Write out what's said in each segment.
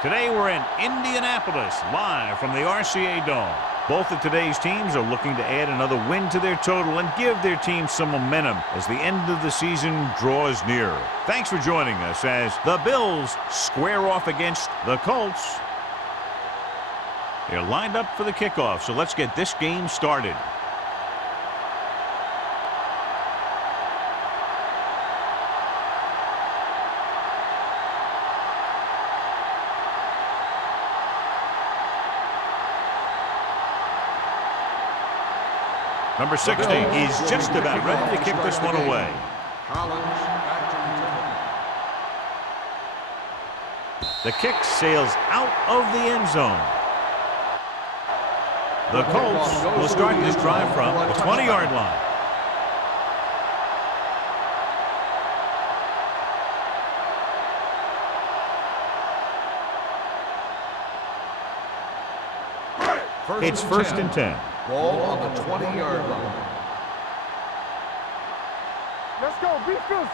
Today we're in Indianapolis, live from the RCA Dome. Both of today's teams are looking to add another win to their total and give their team some momentum as the end of the season draws nearer. Thanks for joining us as the Bills square off against the Colts. They're lined up for the kickoff, so let's get this game started. Number 16 is just about ready to kick this one away. The kick sails out of the end zone. The Colts will start this drive from the 20-yard line. It's first and 10. Ball on the 20-yard line. Let's go, be good.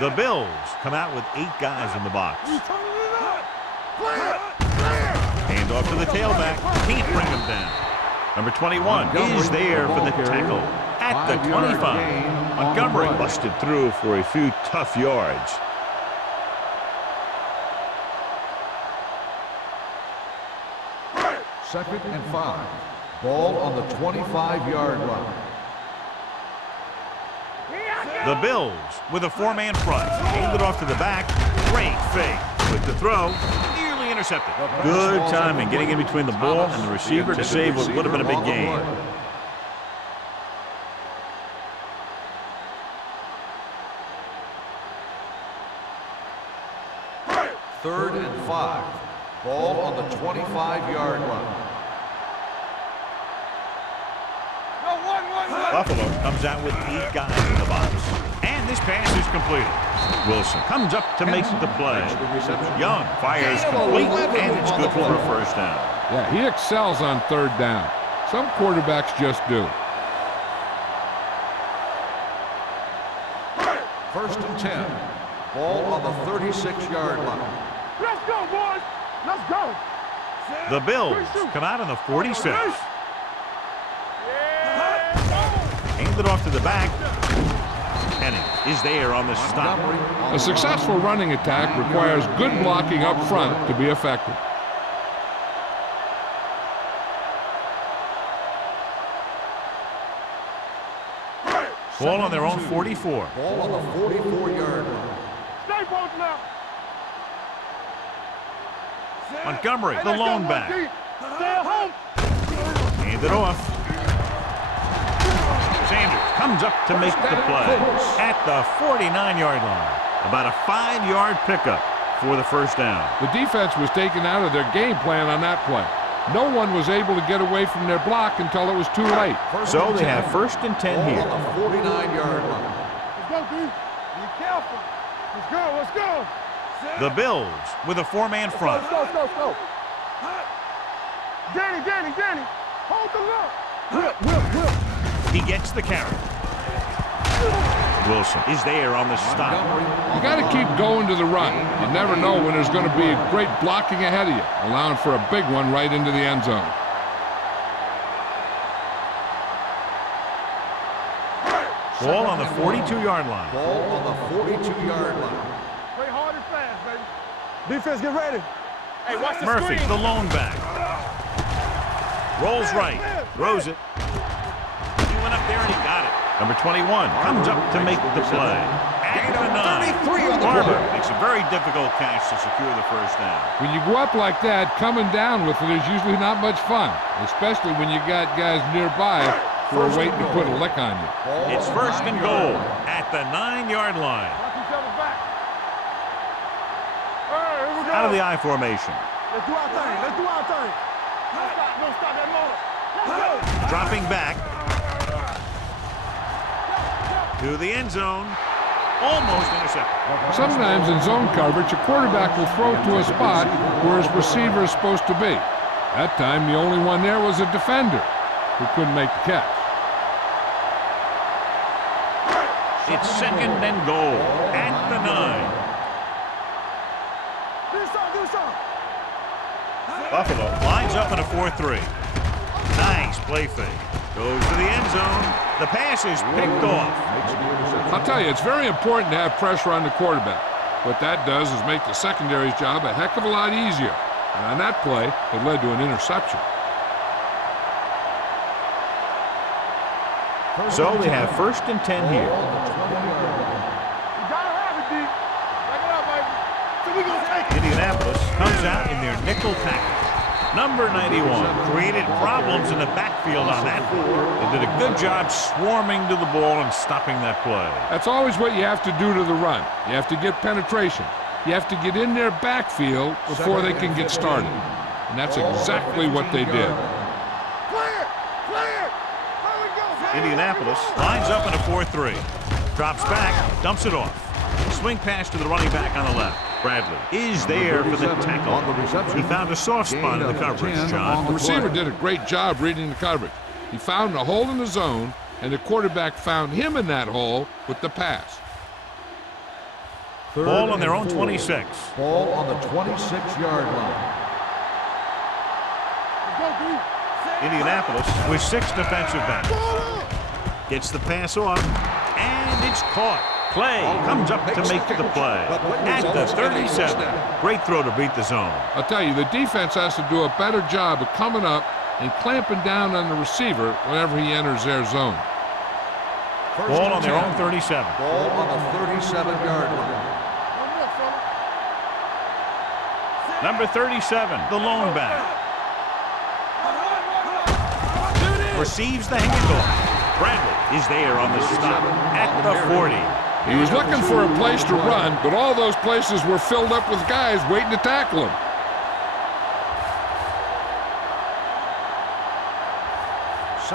The Bills come out with 8 guys in the box. Hand off to the tailback. Can't bring him down. Number 21 is there for the tackle at the 25. Montgomery busted through for a few tough yards. Second and 5. Ball on the 25-yard line. The Bills with a 4-man front. Handed off to the back. Great fake. With the throw. Nearly intercepted. Good timing getting in between the ball and the receiver to save what would have been a big gain. Third and 5. Ball on the 25-yard line. Buffalo comes out with 8 guys in the box. And this pass is completed. Wilson comes up to make the play. Young fires complete, and it's good for a first down. Yeah, he excels on third down. Some quarterbacks just do. First and 10. Ball on the 36-yard line. Let's go, boys. Let's go. The Bills come out on the 46. Handed off to the back. Penny is there on the stop. A successful running attack requires good blocking up front to be effective. Ball on their own 44. Ball on the 44-yard line. Stay both now. Montgomery, the lone back. Stay at home. Handed off. Sanders comes up to make the play at the 49-yard line. About a 5-yard pickup for the first down. The defense was taken out of their game plan on that play. No one was able to get away from their block until it was too late. So they have first and 10 here. Ball on the 49-yard line. Let's go, D. Be careful. Let's go, let's go. The Bills with a 4-man front. Let's go. Danny. Hold the look. Whip. He gets the carry. Wilson is there on the stop. You got to keep going to the run. You never know when there's going to be a great blocking ahead of you, allowing for a big one right into the end zone. Ball on the 42-yard line. Ball on the 42-yard line. Play hard and fast, baby. Defense, get ready. Hey, watch the Murphy, screen. the lone back. Rolls right. Throws it. He went up there and he got it. Number 21 comes up to make the play. At the 9. Barber makes a very difficult catch to secure the first down. When you go up like that, coming down with it is usually not much fun, especially when you got guys nearby who are waiting to put a lick on you. It's first and goal at the 9-yard line. Watch each other back. All right, here we go. Out of the I formation. Let's do our thing. Don't stop that motor. Let's go. Dropping back to the end zone. Almost intercepted. Sometimes in zone coverage, a quarterback will throw to a spot where his receiver is supposed to be. That time, the only one there was a defender who couldn't make the catch. It's second and goal at the 9. Do something. Buffalo lines up in a 4-3. Nice play fake. Goes to the end zone. The pass is picked off. I'll tell you, it's very important to have pressure on the quarterback. What that does is make the secondary's job a heck of a lot easier. And on that play, it led to an interception. So they have 1st and 10 here. You gotta have it, D. Back it up, baby. So we gonna take it. Indianapolis comes out in their nickel package. Number 91 created problems in the backfield on that play. They did a good job swarming to the ball and stopping that play. That's always what you have to do to the run. You have to get penetration. You have to get in their backfield before they can get started. And that's exactly what they did. Clear! Clear! There we go. Indianapolis lines up in a 4-3. Drops back, dumps it off. Swing pass to the running back on the left. Bradley is there for the tackle. He found a soft spot in the coverage, John. The receiver did a great job reading the coverage. He found a hole in the zone, and the quarterback found him in that hole with the pass. Ball on their own 26. Ball on the 26-yard line. Indianapolis with 6 defensive backs. Gets the pass off, and it's caught. Clay comes up to make the play at the 37. Great throw to beat the zone. I'll tell you, the defense has to do a better job of coming up and clamping down on the receiver whenever he enters their zone. Ball on their own 37. Ball on the 37-yard line. Number 37, the lone back. Receives the handoff. Bradley is there on the stop at the 40. He was looking for a place to run, but all those places were filled up with guys waiting to tackle him.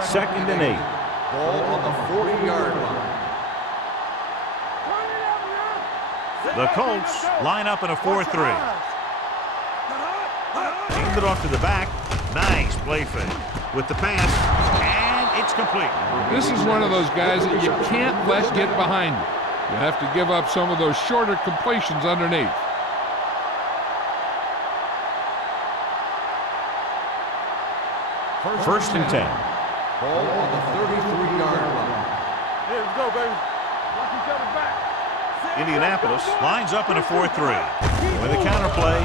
Second and 8. Ball on the 40-yard line. The Colts line up in a 4-3. Hand it off to the back. Nice play fake with the pass, and it's complete. This is one of those guys that you can't let get behind you. You have to give up some of those shorter completions underneath. First and 10. Ball on the 33-yard line. Here we go, baby. Watch each other back. Indianapolis lines up in a 4-3. With a counterplay.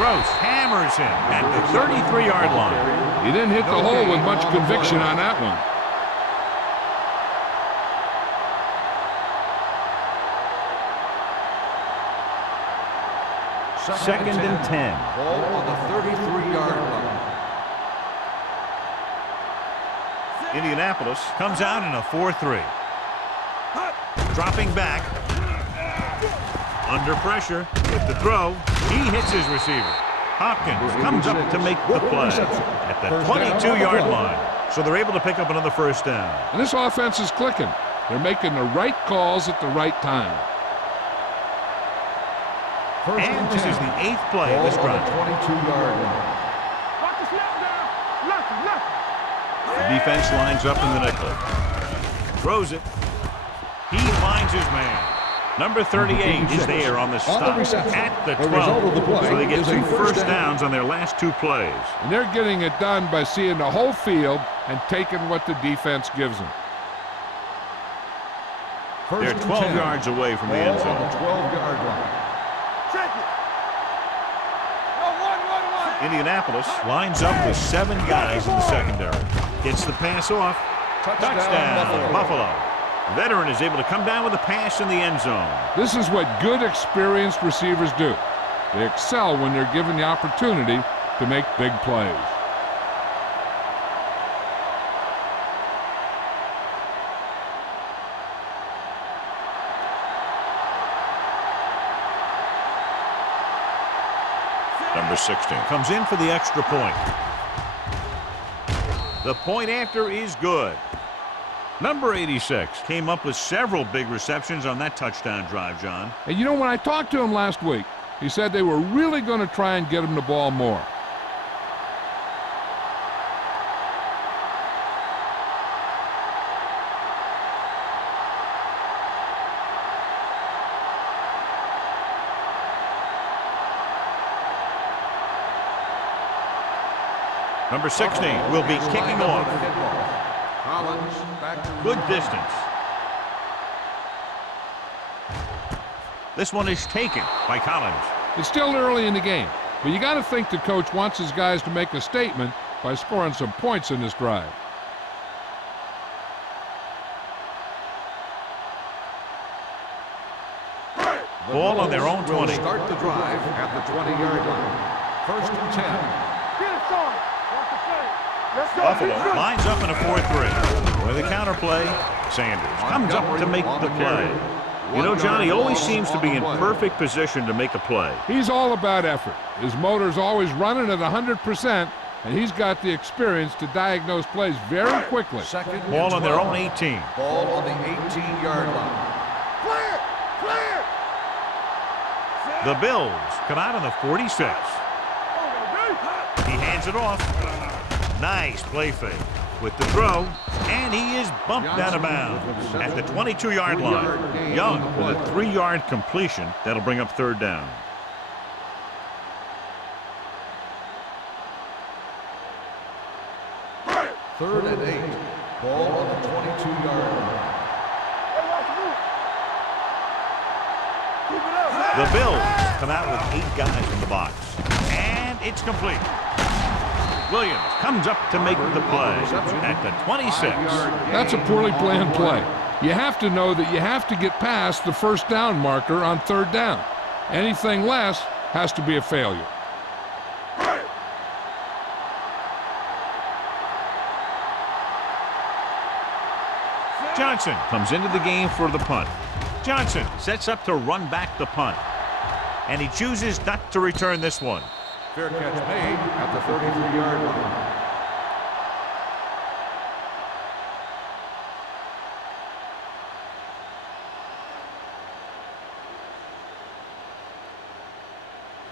Gross hammers him at the 33-yard line. He didn't hit the hole with much conviction on that one. Second and 10. Ball on the 33-yard line. Indianapolis comes out in a 4-3. Dropping back. Under pressure with the throw. He hits his receiver. Hopkins comes up to make the play at the 22-yard line. So they're able to pick up another first down. And this offense is clicking. They're making the right calls at the right time. And this is the 8th play of this drive. 22-yard line. Watch the snap down. Left, left. The defense lines up in the nickel. Throws it. He finds his man. Number 38 is there on the stop at the 12. So they get 2 first downs on their last 2 plays. And they're getting it done by seeing the whole field and taking what the defense gives them. They're 12 yards away from the end Ball on the zone. 12-yard line. Check it. Go, one. Indianapolis lines up with 7 guys in the secondary. Gets the pass off. Touchdown, Buffalo. Veteran is able to come down with a pass in the end zone. This is what good, experienced receivers do. They excel when they're given the opportunity to make big plays. Number 16 comes in for the extra point. The point after is good. Number 86 came up with several big receptions on that touchdown drive, John. And you know, when I talked to him last week, he said they were really going to try and get him the ball more. Number 16 will be kicking off. Collins back to Good distance. This one is taken by Collins. It's still early in the game, but you got to think the coach wants his guys to make a statement by scoring some points in this drive. Ball on their own 20. Will start the drive at the 20-yard line. First and 10. Get it, Sean. Let's go. Buffalo lines up in a 4-3. With a counter play, Sanders comes up to make the play. You know, John, he always seems to be in perfect position to make a play. He's all about effort. His motor's always running at 100%, and he's got the experience to diagnose plays very quickly. Second and Ball on their 12. own 18. Ball on the 18-yard line. Clear. Clear. The Bills come out on the 46. He hands it off. Nice play fake with the throw, and he is bumped out of bounds at the 22-yard line. Young with a 3-yard completion. That'll bring up third down. Third and 8. Ball on the 22-yard line. The Bills come out with 8 guys in the box, and it's complete. Williams comes up to make the play at the 26. That's a poorly planned play. You have to know that you have to get past the first down marker on third down. Anything less has to be a failure. Johnson comes into the game for the punt. Johnson sets up to run back the punt, and he chooses not to return this one. Fair catch made at the 33-yard line.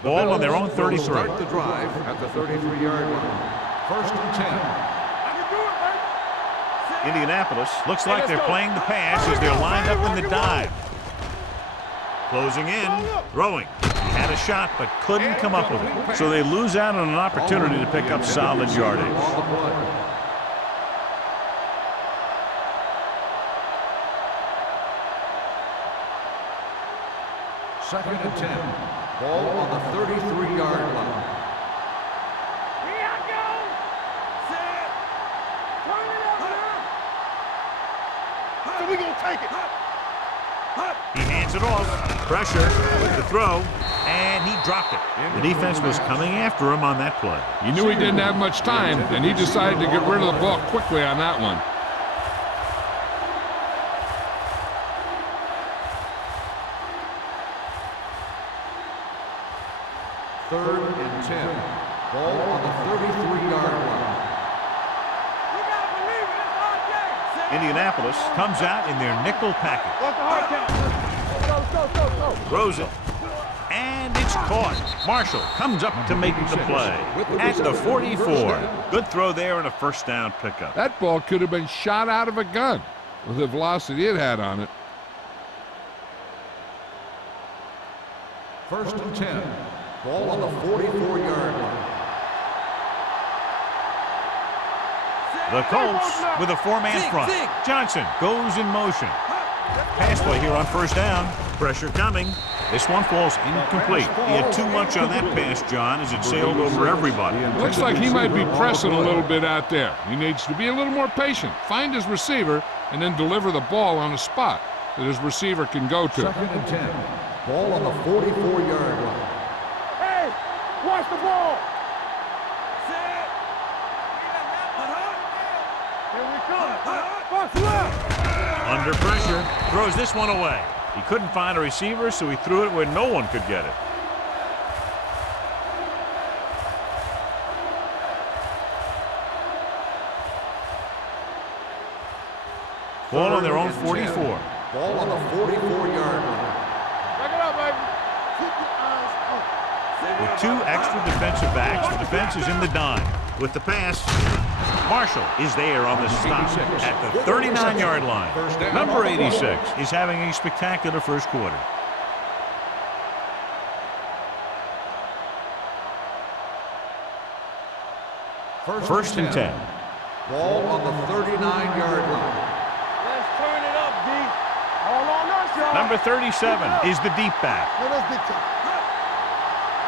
Ball on their own Will 33. start the drive at the 33-yard line. First and 10. Indianapolis looks like they're playing the pass as they're lined up in the dive. Closing in, throwing. He had a shot but couldn't come up with it. So they lose out on an opportunity to pick up solid yardage. Second and 10. Ball on the 33-yard line. Here I go. Set. Turn it up now. So we gonna take it. He hands it off. Pressure with the throw, and he dropped it. The defense was coming after him on that play. He knew he didn't have much time, and he decided to get rid of the ball quickly on that one. Third and 10. Ball on the 33-yard line. You gotta believe it. It's our day. Indianapolis comes out in their nickel package. What's the hard count? Go. Throws it, and it's caught. Marshall comes up to make the play at the 44. Good throw there and a first down pickup. That ball could have been shot out of a gun with the velocity it had on it. First and 10. Ball on the 44-yard line. The Colts with a 4-man front. Johnson goes in motion. Pass play here on first down. Pressure coming. This one falls incomplete. He had too much on that pass, John, as it sailed over everybody. Looks like he might be pressing a little bit out there. He needs to be a little more patient, find his receiver, and then deliver the ball on a spot that his receiver can go to. Second and 10. Ball on the 44-yard line. Hey, watch the ball. Set. Here we come. Box left. Under pressure, throws this one away. He couldn't find a receiver, so he threw it where no one could get it. Ball on their own 44. Ball on the 44-yard line. Back it up, baby. Keep your eyes open. With 2 extra defensive backs, the defense is in the dime. With the pass, Marshall is there on the stop at the 39-yard line. Number 86 is having a spectacular first quarter. First and 10. Ball on the 39-yard line. Let's turn it up, D. All on us, y'all. Number 37 is the deep back. Let us dictate.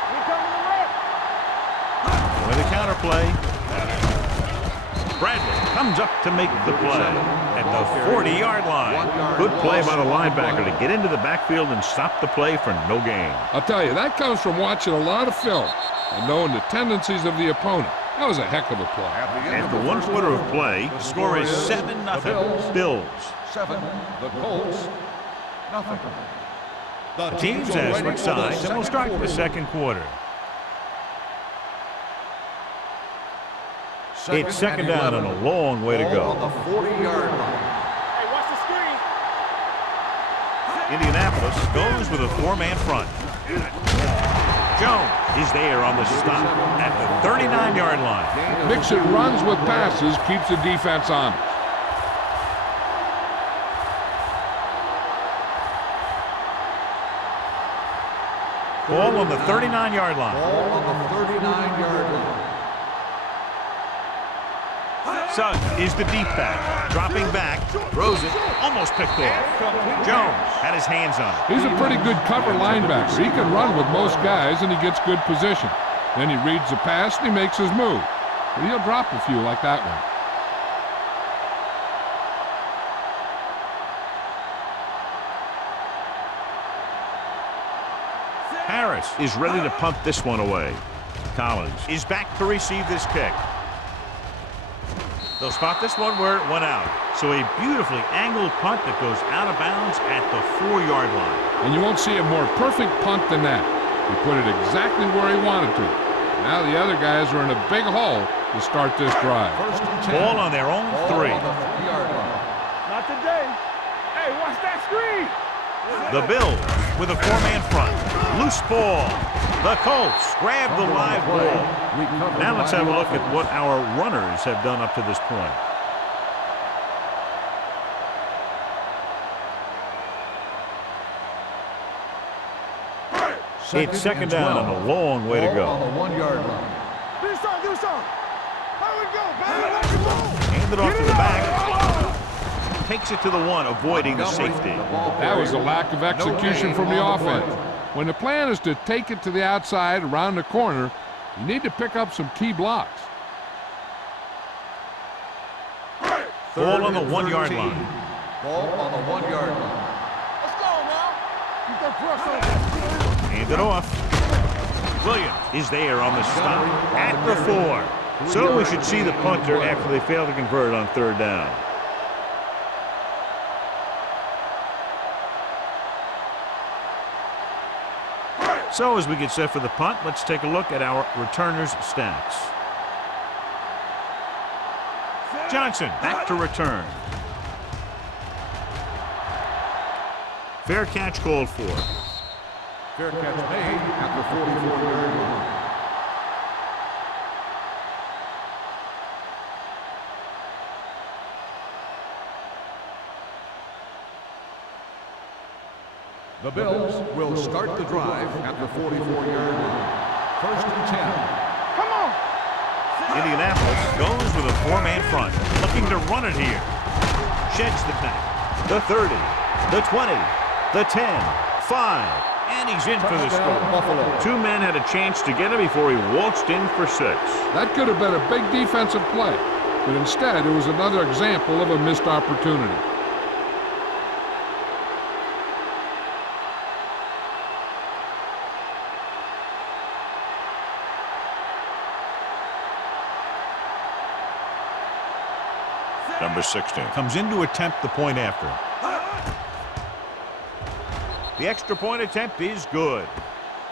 We coming to work. With a counter play. Bradley comes up to make the play at the 40-yard line. Good play by the linebacker to get into the backfield and stop the play for no gain. I'll tell you, that comes from watching a lot of film and knowing the tendencies of the opponent. That was a heck of a play. After 1 quarter of play, the score is 7-0 Bills. 7, the Colts, nothing. The teams have switched sides and will start the second quarter. It's second down and a long way to go. On the 40-yard line. Hey, watch the screen. Indianapolis goes with a 4-man front. Jones is there on the stop at the 39-yard line. Mixon runs with passes, keeps the defense honest. Ball on the 39-yard line. Ball on the 39-yard line. Suggs is the deep back, dropping back, throws it, almost picked off. Jones had his hands on it. He's a pretty good cover linebacker. He can run with most guys, and he gets good position. Then he reads the pass, and he makes his move. But he'll drop a few like that one. Harris is ready to punt this one away. Collins is back to receive this kick. They'll spot this one where it went out. So a beautifully angled punt that goes out of bounds at the 4-yard line. And you won't see a more perfect punt than that. He put it exactly where he wanted to. Now the other guys are in a big hole to start this drive. First and 10. Ball on their own 3. On the 3-yard line. Not today. Hey, watch that screen. The Bills with a 4-man front. Loose ball. The Colts grab the live ball. Now let's have a look at what our runners have done up to this point. It's second down and a long way to Ball go. on the 1-yard line. Do something. How we go, baby? Let's go. Hand it off to the back. Takes it to the 1, avoiding the safety. That was a lack of execution from the offense. When the plan is to take it to the outside around the corner, you need to pick up some key blocks. Ball on the 1-yard line. Ball on the 1-yard line. Let's go now. Keep that pressure on. Hand it off. Williams is there on the stop at the 4. So we should see the punter after they fail to convert on 3rd down. So as we get set for the punt, let's take a look at our returners' stats. Johnson back to return. Fair catch called for. Fair catch made at the 44-yard line. The Bills will start the drive at the 44-yard line. First and 10. Come on. Indianapolis goes with a 4-man front, looking to run it here. Sheds the back. The 30, the 20, the 10, 5, and he's in for the score. Buffalo. 2 men had a chance to get him before he waltzed in for 6. That could have been a big defensive play, but instead it was another example of a missed opportunity. Number 16 comes in to attempt the point after. The extra point attempt is good.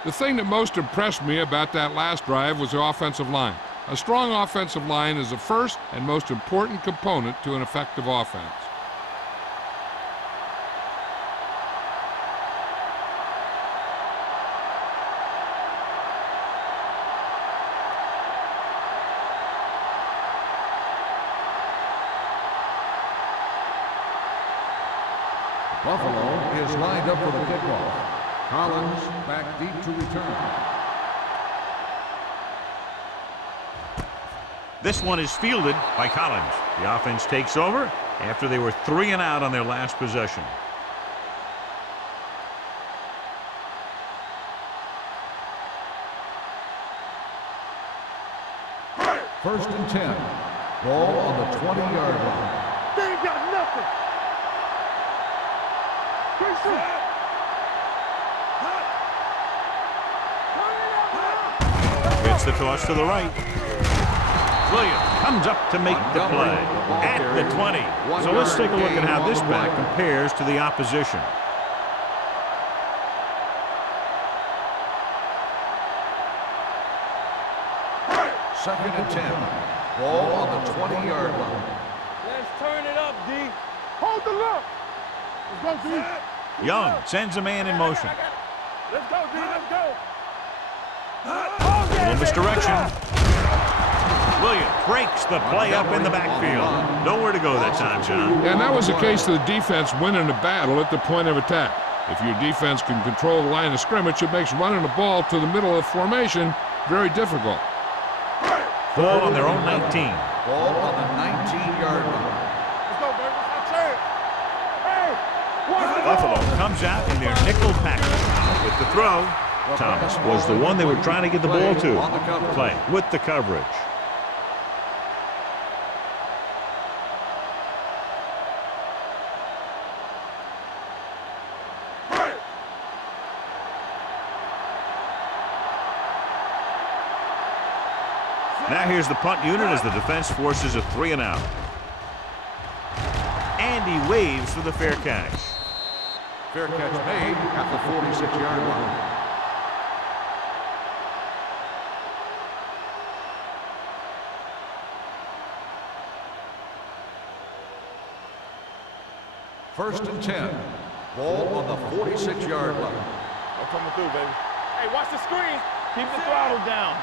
The thing that most impressed me about that last drive was the offensive line. A strong offensive line is the first and most important component to an effective offense. Buffalo is lined up for the kickoff. Collins back deep to return. This one is fielded by Collins. The offense takes over after they were 3 and out on their last possession. First and 10. Ball on the 20-yard line. They ain't got nothing. Gets the toss to the right. Williams comes up to make the play at the 20. So let's take a look at how this back compares to the opposition. Second and 10. Ball on the 20-yard line. Let's turn it up, D. Hold the look. Let's go, D. Young sends a man in motion. Let's go, D. Let's go. A little misdirection. Williams breaks the play up in the backfield. Nowhere to go that time, John. And that was a case of the defense winning a battle at the point of attack. If your defense can control the line of scrimmage, it makes running the ball to the middle of formation very difficult. Ball on their own 19. Ball on the 19-yard line. Let's go, baby. Let's turn. Hey, watch the Buffalo comes out in their nickel package with the throw. Thomas was the one they were trying to get the ball to. Play with the coverage. Now here's the punt unit as the defense forces a 3 and out. And he waves for the fair catch. Fair catch made at the 46-yard line. First and 10. Ball on the 46-yard line. I'm coming through, baby. Hey, watch the screen. Keep the throttle down.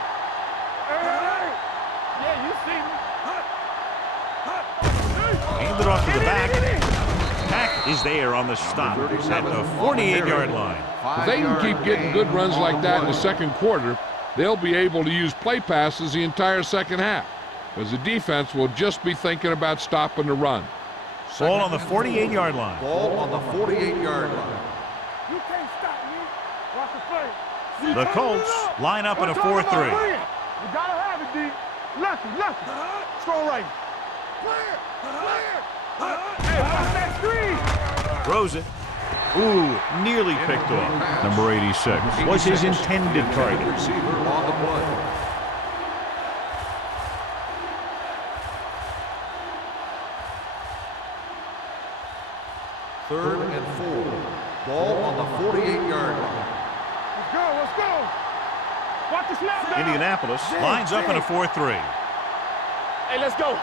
Hey. Yeah, you see me. Handed off to the back. Pack is there on the stop at the 48-yard line. If they can keep getting good runs like that in the second quarter, they'll be able to use play passes the entire second half, because the defense will just be thinking about stopping the run. Ball on the 48-yard line. Ball on the 48-yard line. You can't stop me. Watch the play. The Colts line up in a 4-3. You gotta have it, D. Left. Strong right. Clear. Hey, watch that screen. Throws it. Ooh, nearly picked off. Number 86 was his intended target. Receiver on the play. Third and 4. Ball on the 48-yard line. Let's go. Watch the snap down. Indianapolis lines up in a 4-3. Hey, let's go.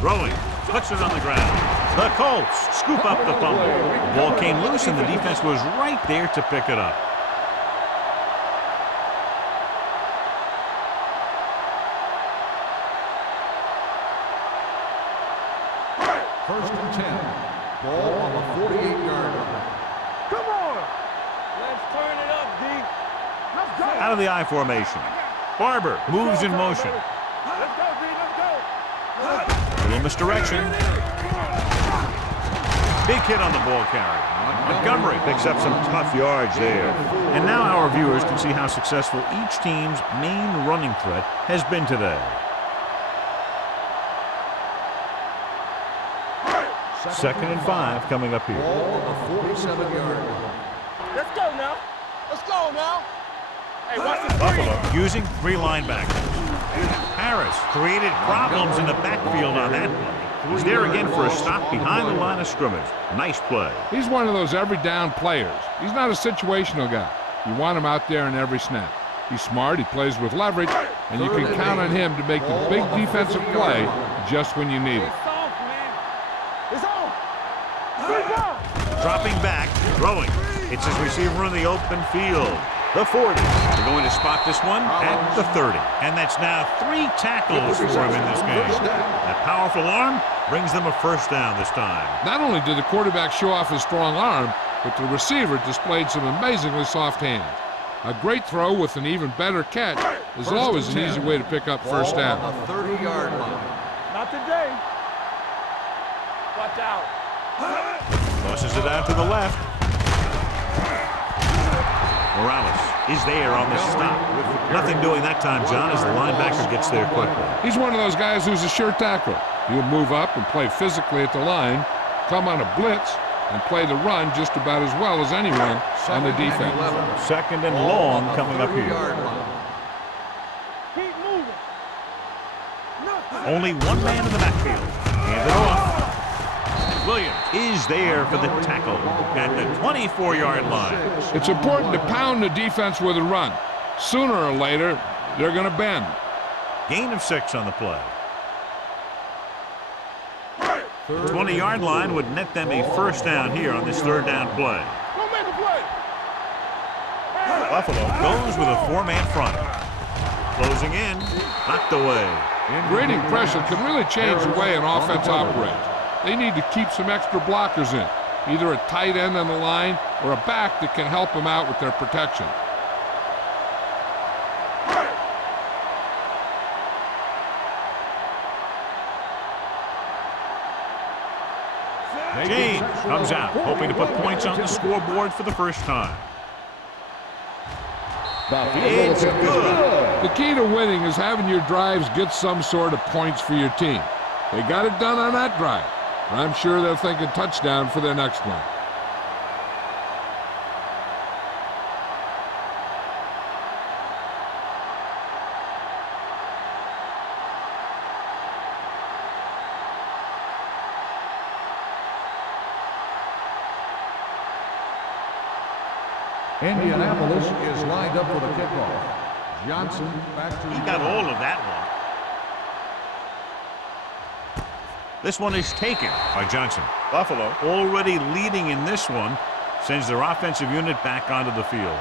Throwing, puts it on the ground. The Colts scoop up the fumble. The ball came loose and the defense was right there to pick it up. First and 10. Ball on the 48-yard line. Come on. Let's turn it up, D. Let's go. Out of the I formation. Barber moves in motion. Let's go, D. Let's go. A little misdirection. Big hit on the ball carrier. Montgomery picks up some tough yards there. And now our viewers can see how successful each team's main running threat has been today. Second and 5 coming up here. Ball on the 47-yard line. Let's go now. Let's go now. Hey, watch the screen. Buffalo using 3 linebackers. Harris created problems in the backfield on that play. He's there again for a stop behind the line of scrimmage. Nice play. He's one of those every down players. He's not a situational guy. You want him out there in every snap. He's smart, he plays with leverage, and you can count on him to make the big defensive play just when you need it. It's off, man. It's off. Good ball. Dropping back, throwing. It's his receiver in the open field. The 40. They're going to spot this one at the 30. And that's now 3 tackles for him in this game. That powerful arm brings them a first down this time. Not only did the quarterback show off his strong arm, but the receiver displayed some amazingly soft hands. A great throw with an even better catch There's always an easy way to pick up first down. On the 30-yard line. Not today. Watch out. Tosses it out to the left. Morales is there on the stop. Nothing doing that time, John, as the linebacker gets there quickly. He's one of those guys who's a sure tackler. He'll move up and play physically at the line, come on a blitz, and play the run just about as well as anyone on the defense. Second and long coming up here. Keep moving. Only one man in the backfield. Hand it off. Williams is there for the tackle at the 24-yard line. It's important to pound the defense with a run. Sooner or later, they're going to bend. Gain of 6 on the play. 20-yard line would net them a first down here on this third down play. Go make a play. Buffalo goes with a 4-man front. Closing in, knocked away. Grading pressure can really change the way an offense operates. They need to keep some extra blockers in, either a tight end on the line or a back that can help them out with their protection. James comes out, hoping to put points on the scoreboard for the first time. It's good. The key to winning is having your drives get some sort of points for your team. They got it done on that drive. I'm sure they're thinking touchdown for their next one. Indianapolis is lined up for the kickoff. Johnson back to... He got all of that one. This one is taken by Johnson. Buffalo, already leading in this one, sends their offensive unit back onto the field.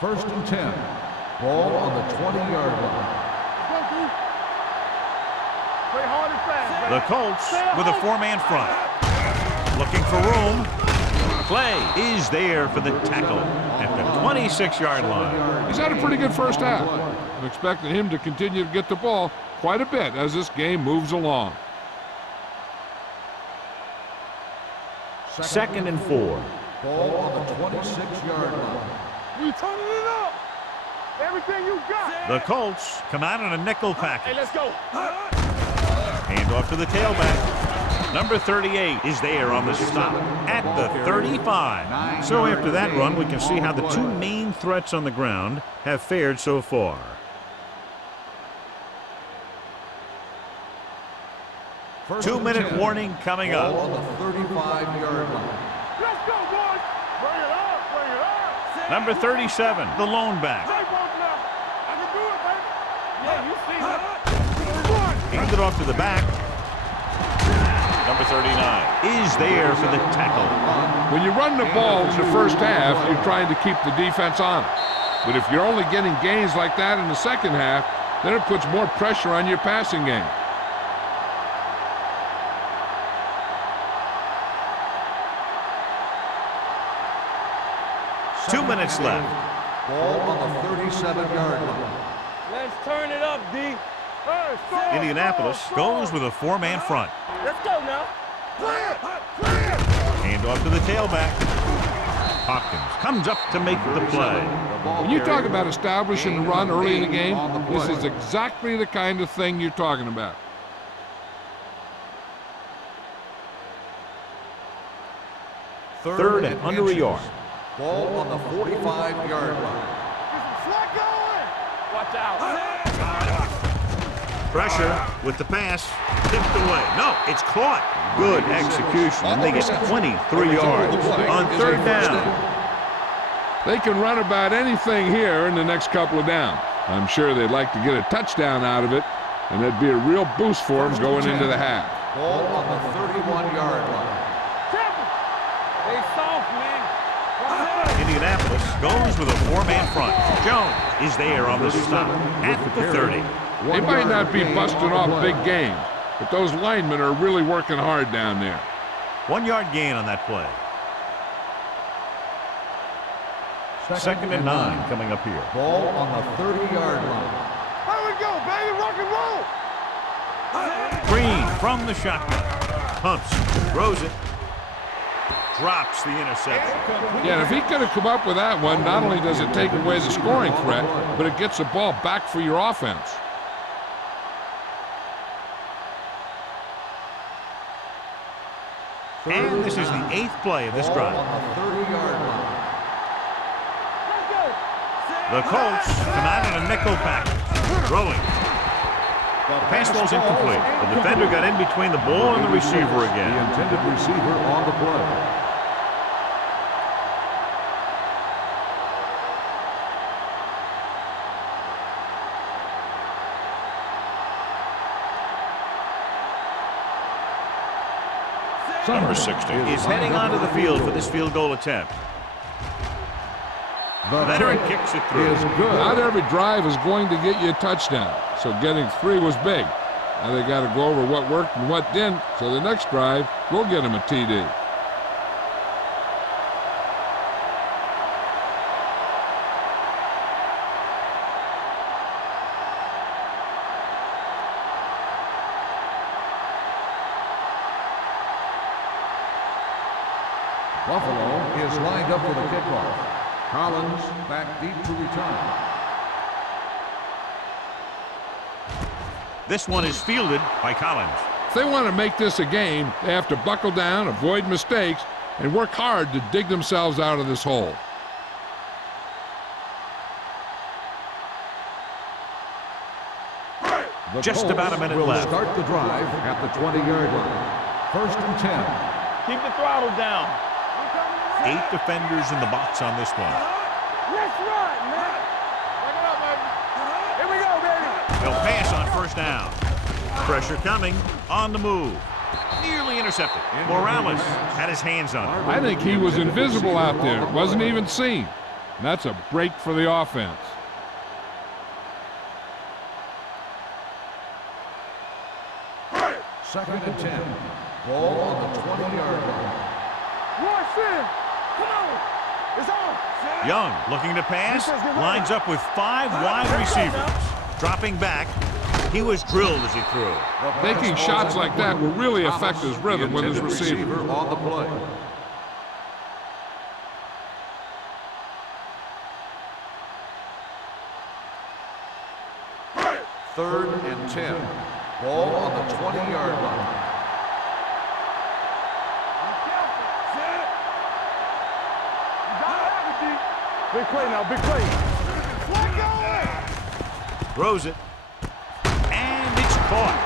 First and 10. Ball on the 20-yard line. Play hard and fast. The Colts with a 4-man front. Looking for room. Play is there for the tackle at the 26-yard line. He's had a pretty good first half. I'm expecting him to continue to get the ball quite a bit as this game moves along. Second and 4. Ball on the 26-yard line. You turning it up. Everything you got. The Colts come out in a nickel Hey, package. let's go. Hand off to the tailback. Number 38 is there on the stop at the 35. So after that run, we can see how the two main threats on the ground have fared so far. Two-minute warning coming Ball up. on the 35-yard line. Let's go, boys. Bring it up. Bring it up. Number 37, the lone back. Hey, boys, now. I can do it, baby. Yeah, you see that. Hands it off to the back. Number 39 is there for the tackle. When you run the ball in the first half, you're trying to keep the defense honest. But if you're only getting gains like that in the second half, then it puts more pressure on your passing game. Two minutes left. Ball on the 37-yard line. Let's turn it up, D. Indianapolis goes with a 4-man front. Let's go now. Hand off to the tailback. Hopkins comes up to make the play. When you talk about establishing the run early in the game, this is exactly the kind of thing you're talking about. Third and under a yard. Ball on the 45-yard line. Watch out. Pressure with the pass. Tipped away. No, it's caught. Good execution. And they get 23 yards on third down. They can run about anything here in the next couple of downs. I'm sure they'd like to get a touchdown out of it, and that'd be a real boost for them going into the half. Ball on the 31-yard line. They soft, man. Indianapolis goes with a 4-man front. Jones is there on the stop at the 30. They might not be busting off big games, but those linemen are really working hard down there. 1 yard gain on that play. Second and 9 coming up here. Ball on the 30-yard line. Here we go, baby. Rock and roll. Green from the shotgun. Pumps, throws it, drops the interception. Yeah, and if he could have come up with that one, not only does it take away the scoring threat, but it gets the ball back for your offense. And this is the 8th play of this drive. On the 30-yard line. The Colts come out in a nickel package. Throwing. The pass ball's incomplete. The defender got in between the ball and the receiver The again. intended receiver on the play. Number 60 is heading onto the field for this field goal attempt. The Veteran kick kicks it through. is good. Not every drive is going to get you a touchdown, so getting 3 was big. Now they got to go over what worked and what didn't, so the next drive will get him a TD. Buffalo is lined up for the kickoff. Collins back deep to return. This one is fielded by Collins. If they want to make this a game, they have to buckle down, avoid mistakes, and work hard to dig themselves out of this hole. The Just Colts about a minute will left. Start the drive at the 20-yard line. First and 10. Keep the throttle down. 8 defenders in the box on this one. Let's run, man. Bring it up, baby. Here we go, baby. They'll pass on first down. Pressure coming, on the move. Nearly intercepted. Morales had his hands on it. I think he was invisible out there. Wasn't even seen. And that's a break for the offense. Second and 10. Ball on the 20-yard line. Watch it. Come on. It's on. Young looking to pass, lines up with 5 wide receivers. Dropping back, he was drilled as he threw. Taking shots like that will really affect his rhythm with his receiver. On the play. Third and 10. Ball on the 20-yard line. Big play now, big play. Throws it. And it's caught.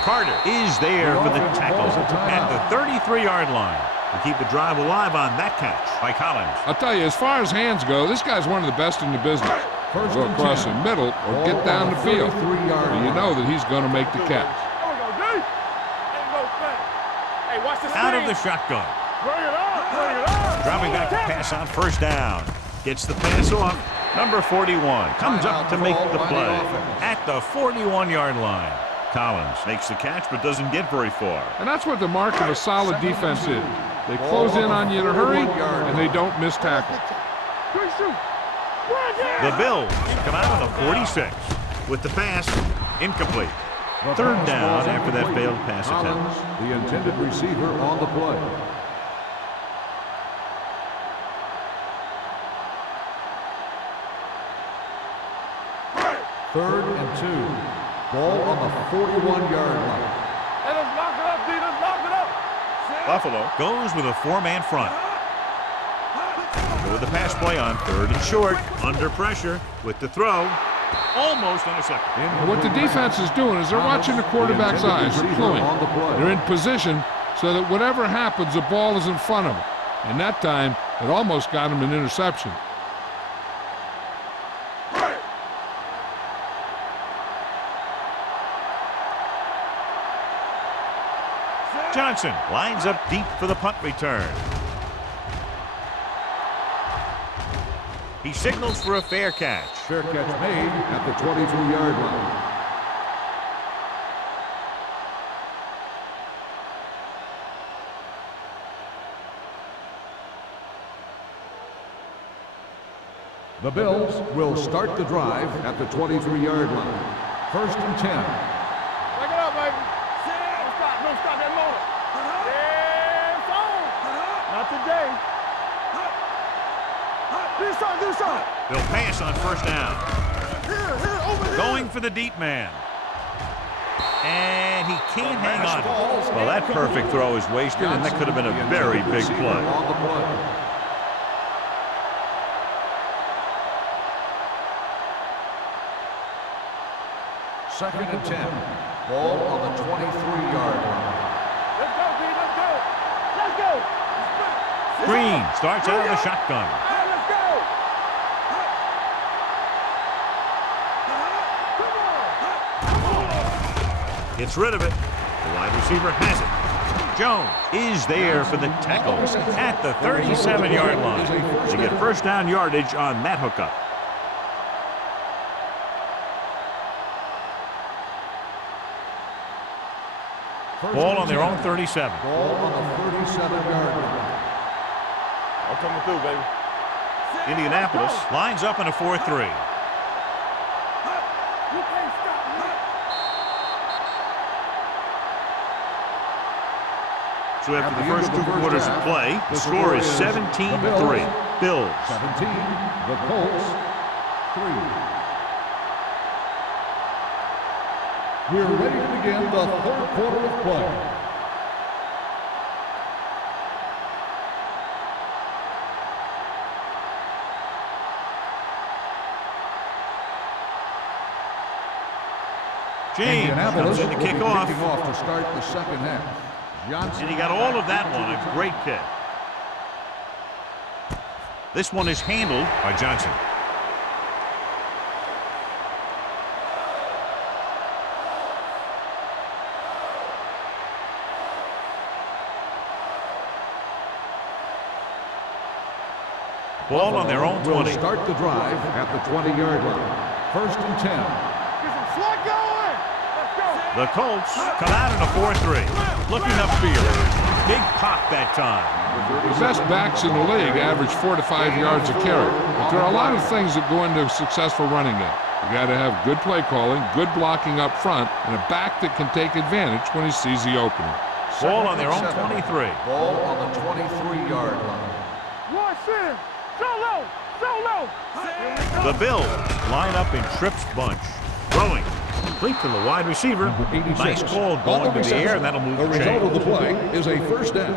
Carter is there for the tackle at the 33-yard line to keep the drive alive on that catch by Collins. I'll tell you, as far as hands go, this guy's one of the best in the business. First Go and across 10. the middle or Ball get down on the field. 33-yard And you line. know that he's going to make the catch. There we go, D. Ain't no thing. Hey, watch the Out of screen. the shotgun. Bring it on, bring it on. Dropping back to pass on first down. Gets the pass off. Number 41 comes up to make the play at the 41-yard line. Collins makes the catch but doesn't get very far. And that's what the mark of a solid defense is. They close in on you in a hurry, and they don't miss tackle. Good shoot. The Bills come out on the 46 with the pass incomplete. Third down after that failed pass attempt. Collins, the intended receiver on the play. Third and 2. Ball on the 41-yard line. Hey, let's lock it up, D. Let's lock it up. Buffalo goes with a 4-man front. With the pass play on third and short, under pressure with the throw, almost intercepted. And what the defense is doing is they're watching the quarterback's eyes. They're cluing. They're in position so that whatever happens, the ball is in front of them. And that time, it almost got him an interception. Johnson lines up deep for the punt return. He signals for a fair catch. Fair catch made at the 22-yard line. The Bills will start the drive at the 23-yard line. 1st and 10. Take it up, baby. Don't stop that motor. Yeah, it's on. Not today. Do something. They'll pass on 1st down. Over here. Going for the deep man. And he can't hang on. Well, that perfect throw is wasted, and that could have been a very big play. On the play. Second and 10. Ball on the 23-yard line. Let's go, B. Let's go. Let's go. Green starts out of the shotgun. All right, let's go. Gets rid of it. The wide receiver has it. Jones is there for the tackle at the 37-yard line. They get 1st down yardage on that hookup. Ball on their own 37. Ball on the 37-yard line. I'm coming through, baby. Indianapolis lines up in a 4-3. You can't stop me. So after the first 2 quarters of play, the score is 17-3. Bills. 17. The Colts 3. We're ready to begin the 3rd quarter of play. James comes in to kick off. Kicking off to start the 2nd half. Johnson. And he got all of that one. A great kick. This one is handled by Johnson. Ball on their own 20. Will start the drive at the 20-yard line. 1st and 10. Get some slug going. Let's go. The Colts come out in a 4-3. Looking upfield. Big pop that time. The best backs in the league average 4 to 5 yards a carry. But there are a lot of things that go into a successful running game. You got to have good play calling, good blocking up front, and a back that can take advantage when he sees the opening. Ball on their own 23. Ball on the 23-yard line. One sin. Solo. The Bills line up in trips bunch. Throwing. Complete to the wide receiver. Nice call going to the air, and that'll move the the result chain. of the play is a 1st down.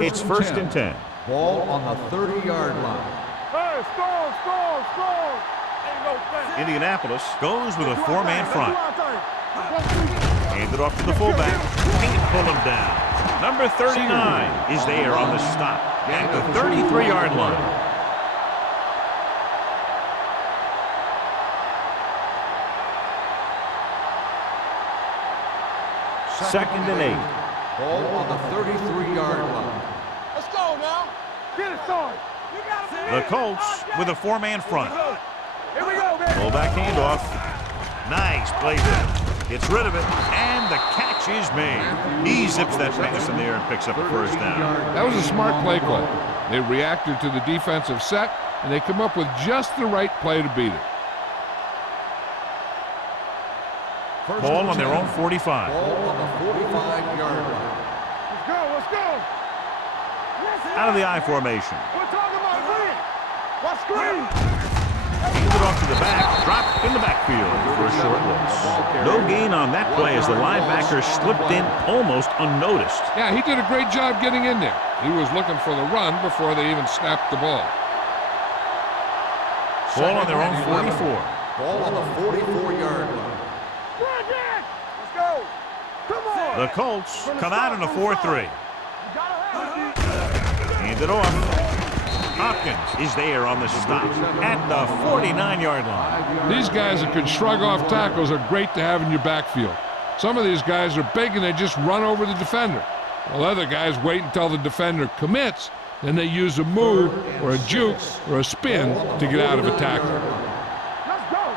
It's 1st and 10. Ball on the 30-yard line. Hey, score. Ain't no thing. Indianapolis goes with a 4-man front. Do our thing. Hand it off to the fullback. Can't pull him down. Number 39 is there on the stop at the 33-yard line. Second and 8. Ball on the 33-yard line. Let's go now. Get it started. The Colts with a 4-man front. Here we go, baby. Fullback handoff. Nice play there. Gets rid of it, and the catch is made. He zips that pass in the air and picks up a 1st down. That was a smart play call. They reacted to the defensive set, and they come up with just the right play to beat it. Ball on their own 45. Ball on the 45-yard line. Let's go. Out of the I formation. We're talking about win. What screen? Hands it off to the back. Dropped in the backfield for a short loss. No gain on that play as the linebacker slipped in almost unnoticed. Yeah, he did a great job getting in there. He was looking for the run before they even snapped the ball. Ball on their own 44. Ball on the 44-yard line. Run, Jack. Let's go. Come on. The Colts come out in a 4-3. You gotta have it. Hand it off. Hopkins is there on the stop at the 49-yard line. These guys that can shrug off tackles are great to have in your backfield. Some of these guys are big and they just run over the defender. While other guys wait until the defender commits, then they use a move or a juke or a spin to get out of a tackle. Let's go.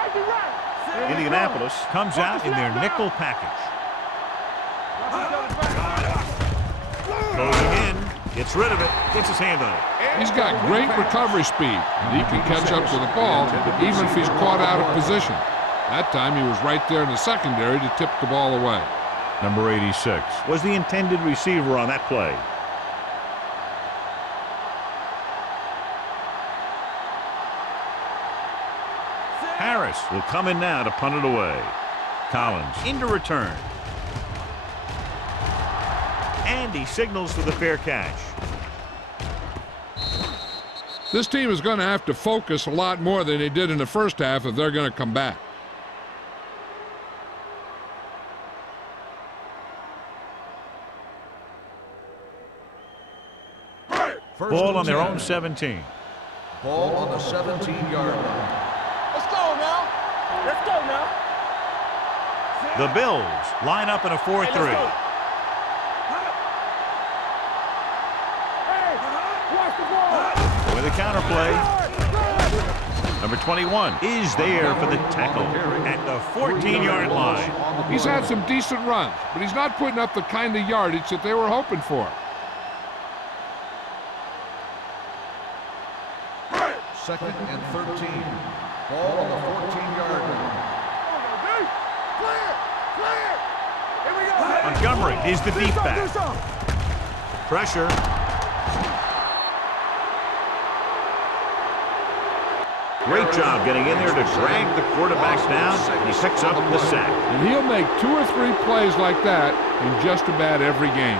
Safety right. Indianapolis comes out in their nickel package. Closing in, gets rid of it, gets his hand on it. He's got great recovery speed, and he can catch up to the ball even if he's caught out of position. That time he was right there in the secondary to tip the ball away. Number 86 was the intended receiver on that play. Harris will come in now to punt it away. Collins into return. And he signals for the fair catch. This team is going to have to focus a lot more than they did in the first half if they're going to come back. Ball on their own 17. Ball on the 17-yard line. Let's go now. Let's go now. The Bills line up in a 4-3. Hey, watch the ball. With a counter play. Number 21 is there for the tackle at the 14-yard line. He's had some decent runs, but he's not putting up the kind of yardage that they were hoping for. Second and 13. Ball on the 14-yard line. Montgomery is the deep back. Pressure. Great job getting in there to drag the quarterback down. He picks up the sack. And he'll make 2 or 3 plays like that in just about every game.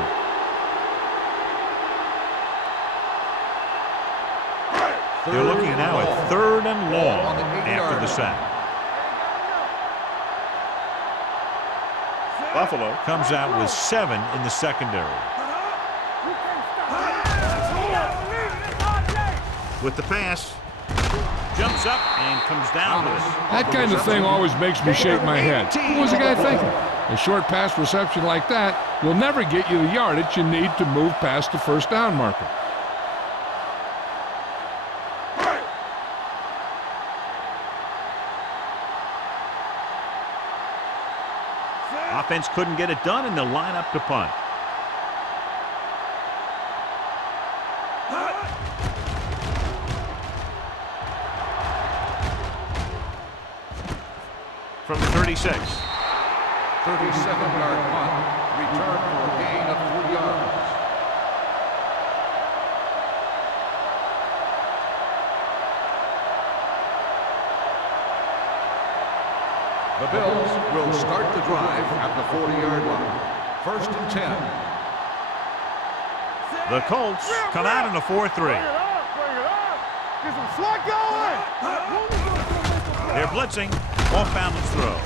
They're looking now at 3rd and long after the sack. Buffalo comes out with 7 in the secondary. With the pass, jumps up and comes down with it. That kind of thing always makes me shake my head. What was the guy thinking? A short pass reception like that will never get you the yardage you need to move past the first down marker. Offense couldn't get it done, and they'll line up to punt. From the 36. 37-yard punt. Return for a gain of 3 yards. The Bills will start the drive at the 40-yard line. 1st and 10. The Colts come out in a 4-3. Get some slot going. They're blitzing. Off-balance throw.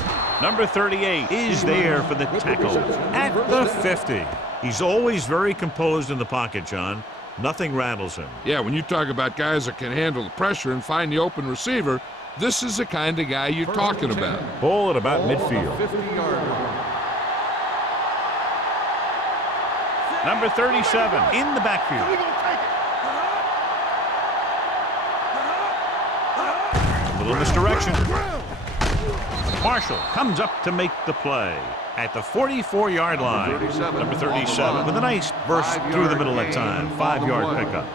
Number 38 is there for the tackle at the 50. He's always very composed in the pocket, John. Nothing rattles him. Yeah, when you talk about guys that can handle the pressure and find the open receiver, this is the kind of guy you're talking about. Ball at about midfield. 50-yard line. Number 37 in the backfield. A little misdirection. Marshall comes up to make the play at the 44-yard line. Number 37 with a nice burst through the middle that time. 5-yard pickup.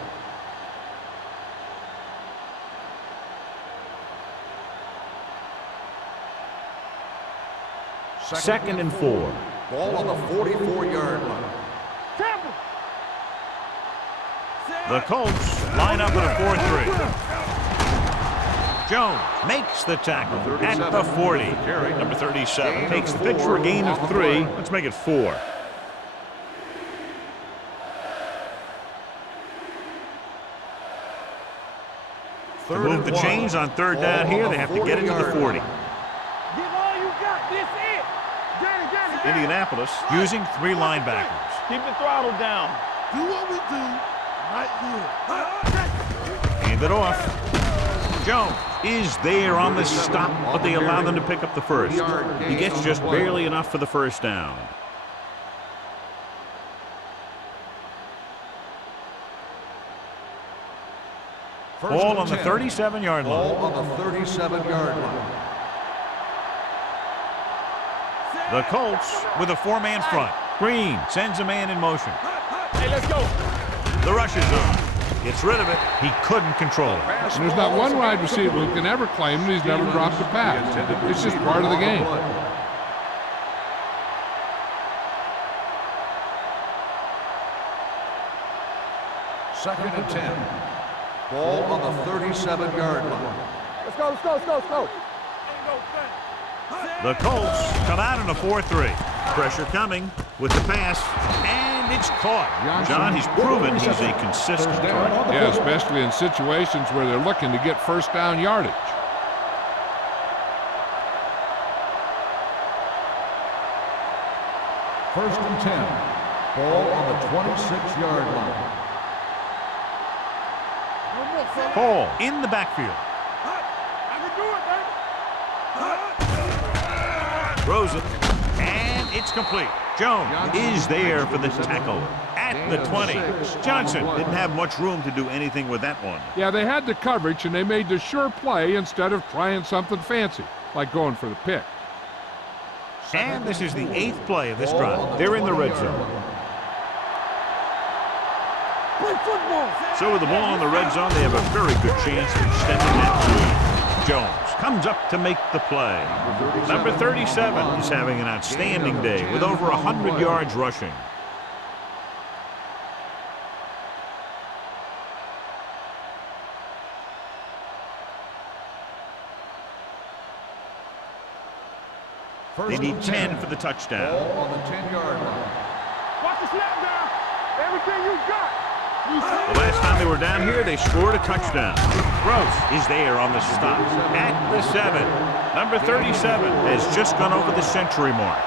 Second and 4. Ball on the 44-yard line. The Colts line up with a 4-3. Jones makes the tackle at the 40. Number 37 takes the pitch for a gain of 3. Let's make it 4. To move the chains on 3rd down here, they have to get it to the 40. Give all you got. This it. Get it. Indianapolis using 3 linebackers. Keep the throttle down. Do what we do right here. Hand it off. Jones is there on the stop, but they allow them to pick up the first. He gets just barely enough for the first down. Ball on the 37-yard line. Ball on the 37-yard line. The Colts with a 4-man front. Screen, sends a man in motion. Hey, let's go. The rush is on. Gets rid of it. He couldn't control it. And there's not one wide receiver who can ever claim that he's never dropped a pass. It's just part of the game. Second and 10. Ball on the 37-yard line. Let's go, let's go, let's go, let's go. The Colts come out in a 4-3. Pressure coming with the pass, and it's caught. John, he's proven he's a consistent target. Yeah, especially in situations where they're looking to get first down yardage. First and 10. Ball on the 26-yard line. Hall in the backfield. Throws it, and it's complete. Jones is there for the tackle at the 20. Johnson didn't have much room to do anything with that one. Yeah, they had the coverage, and they made the sure play instead of trying something fancy, like going for the pick. And this is the 8th play of this drive. They're in the red zone. So with the ball in the red zone, they have a very good chance of extending that lead. Jones comes up to make the play. Number 37 is having an outstanding day with over 100 yards rushing. They need 10 for the touchdown. Ball on the 10-yard line. Watch the snap down. Everything you got. The last time they were down here, they scored a touchdown. Gross is there on the stop at the 7. Number 37 has just gone over the century mark.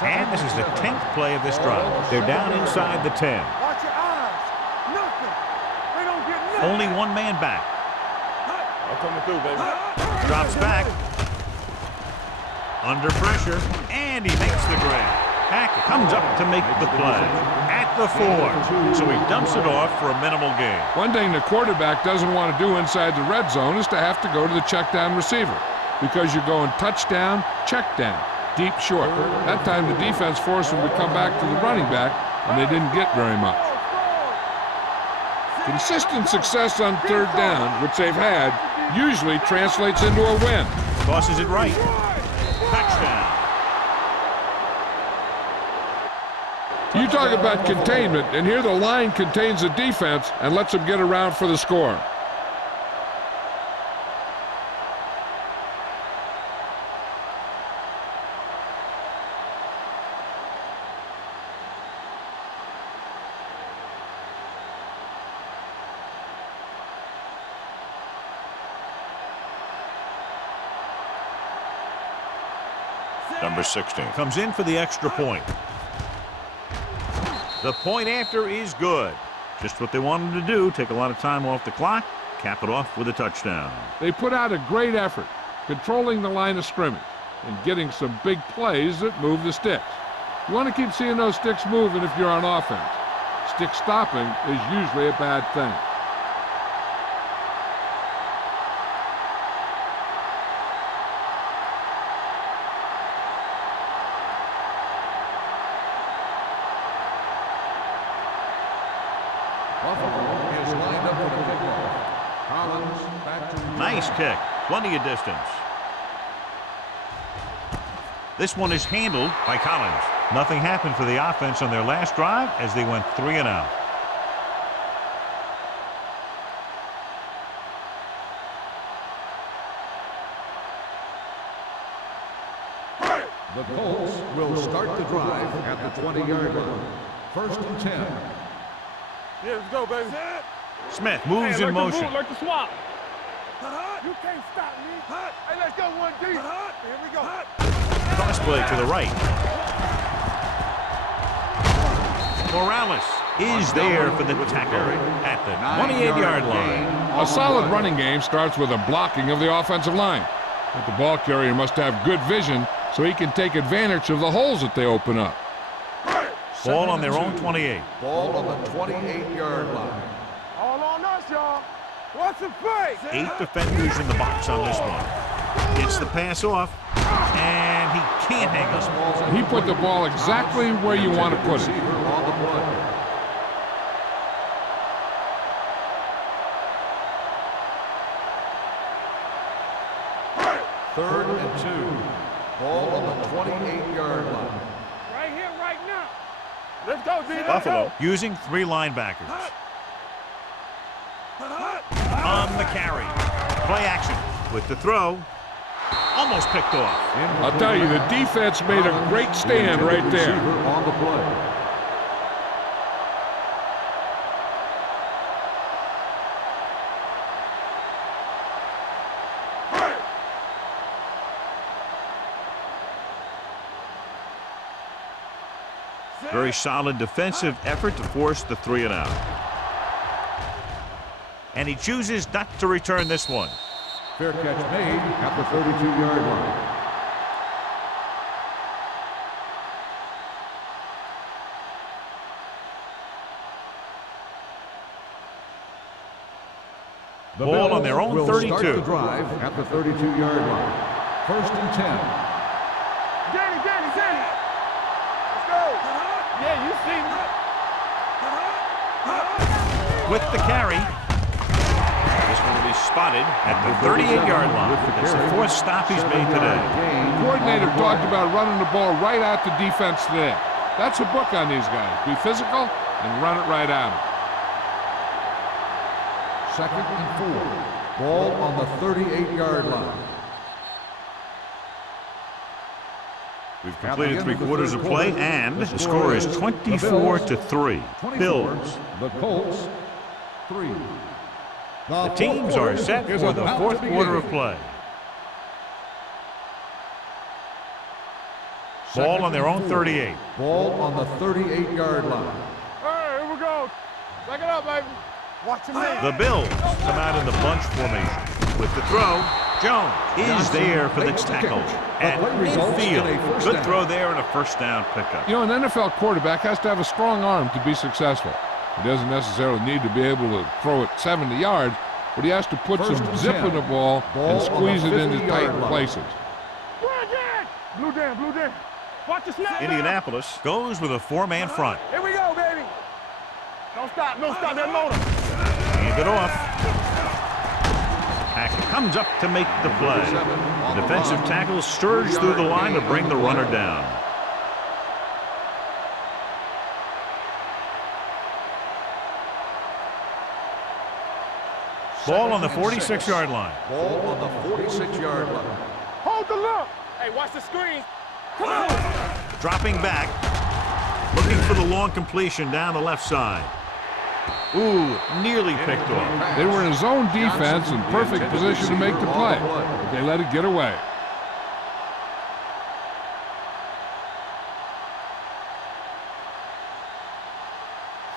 And this is the 10th play of this drive. They're down inside the 10. Watch your eyes. Nothing. They don't get nothing. Only one man back. I'm coming through, baby. Drops back. Under pressure, and he makes the grab. Hackett comes up to make the play at the 4. So he dumps it off for a minimal gain. One thing the quarterback doesn't want to do inside the red zone is to have to go to the check down receiver, because you're going touchdown, check down, deep short. That time the defense forced them to come back to the running back, and they didn't get very much. Consistent success on third down, which they've had, usually translates into a win. Tosses it right. Touchdown. You talk about containment, and here the line contains the defense and lets them get around for the score. Number 16 comes in for the extra point. The point after is good. Just what they wanted to do, take a lot of time off the clock, cap it off with a touchdown. They put out a great effort, controlling the line of scrimmage and getting some big plays that move the sticks. You want to keep seeing those sticks moving if you're on offense. Stick stopping is usually a bad thing. Buffalo is lined up for the kickoff. Collins back to Nice kick. Plenty of distance. This one is handled by Collins. Nothing happened for the offense on their last drive as they went 3 and out. The Colts will start the drive at the 20-yard line. First and 10. Yeah, let's go, baby. Smith moves in motion. Like the swap. You can't stop me. Hey, let's go one deep. Here we go. Cross play to the right. Morales is there for the tackle at the 28-yard line. A solid running game starts with a blocking of the offensive line. But the ball carrier must have good vision so he can take advantage of the holes that they open up. Ball on their own 28. Ball on the 28-yard line. All on us, y'all. What's the play? 8 defenders in the box on this one. Gets the pass off, and he can't hang on. He put the ball exactly where you want to put it. On the play. Third and 2. Ball on the 28-yard line. Right here, right now. Let's go, D. Let's Buffalo go. using 3 linebackers. On the carry. Play action with the throw. Almost picked off. I'll tell you, the defense made a great stand right there. On the play. Very solid defensive effort to force the 3 and out. And he chooses not to return this one. Fair catch made at the 32-yard line. The Ball on Bills their own will 32. Start the drive at the 32-yard line. First and 10. Danny. Let's go. Yeah, you see me. With the carry. This one will be spotted at the 38-yard line. That's the 4th stop he's made today. The coordinator talked about running the ball right at the defense today. That's a book on these guys. Be physical and run it right at them. Second and 4. Ball on the 38-yard line. We've completed 3/4 of play, and the score is 24-3. Bills. The Colts, 3. The teams are set for the 4th quarter of play. Ball on their own 38. Ball on the 38-yard line. Hey, here we go. Back it up, baby. Watch him in. The Bills come out in the bunch formation. With the throw, Jones is there for the tackle at midfield. Good throw there and a first down pickup. You know, an NFL quarterback has to have a strong arm to be successful. He doesn't necessarily need to be able to throw it 70 yards, but he has to put some zip in the ball and squeeze it into tight places. Blue Dan. Watch the snap. Indianapolis goes with a 4-man front. Here we go, baby. Don't stop that motor. Hand it off. Hackett comes up to make the play. The defensive tackle surged through the line to bring the runner down. Ball on the 46-yard line. Ball on the 46-yard line. Hold the look. Hey, watch the screen. Come on. Dropping back. Looking for the long completion down the left side. Ooh, nearly picked off. They were in a zone defense in perfect position to make the play, but they let it get away.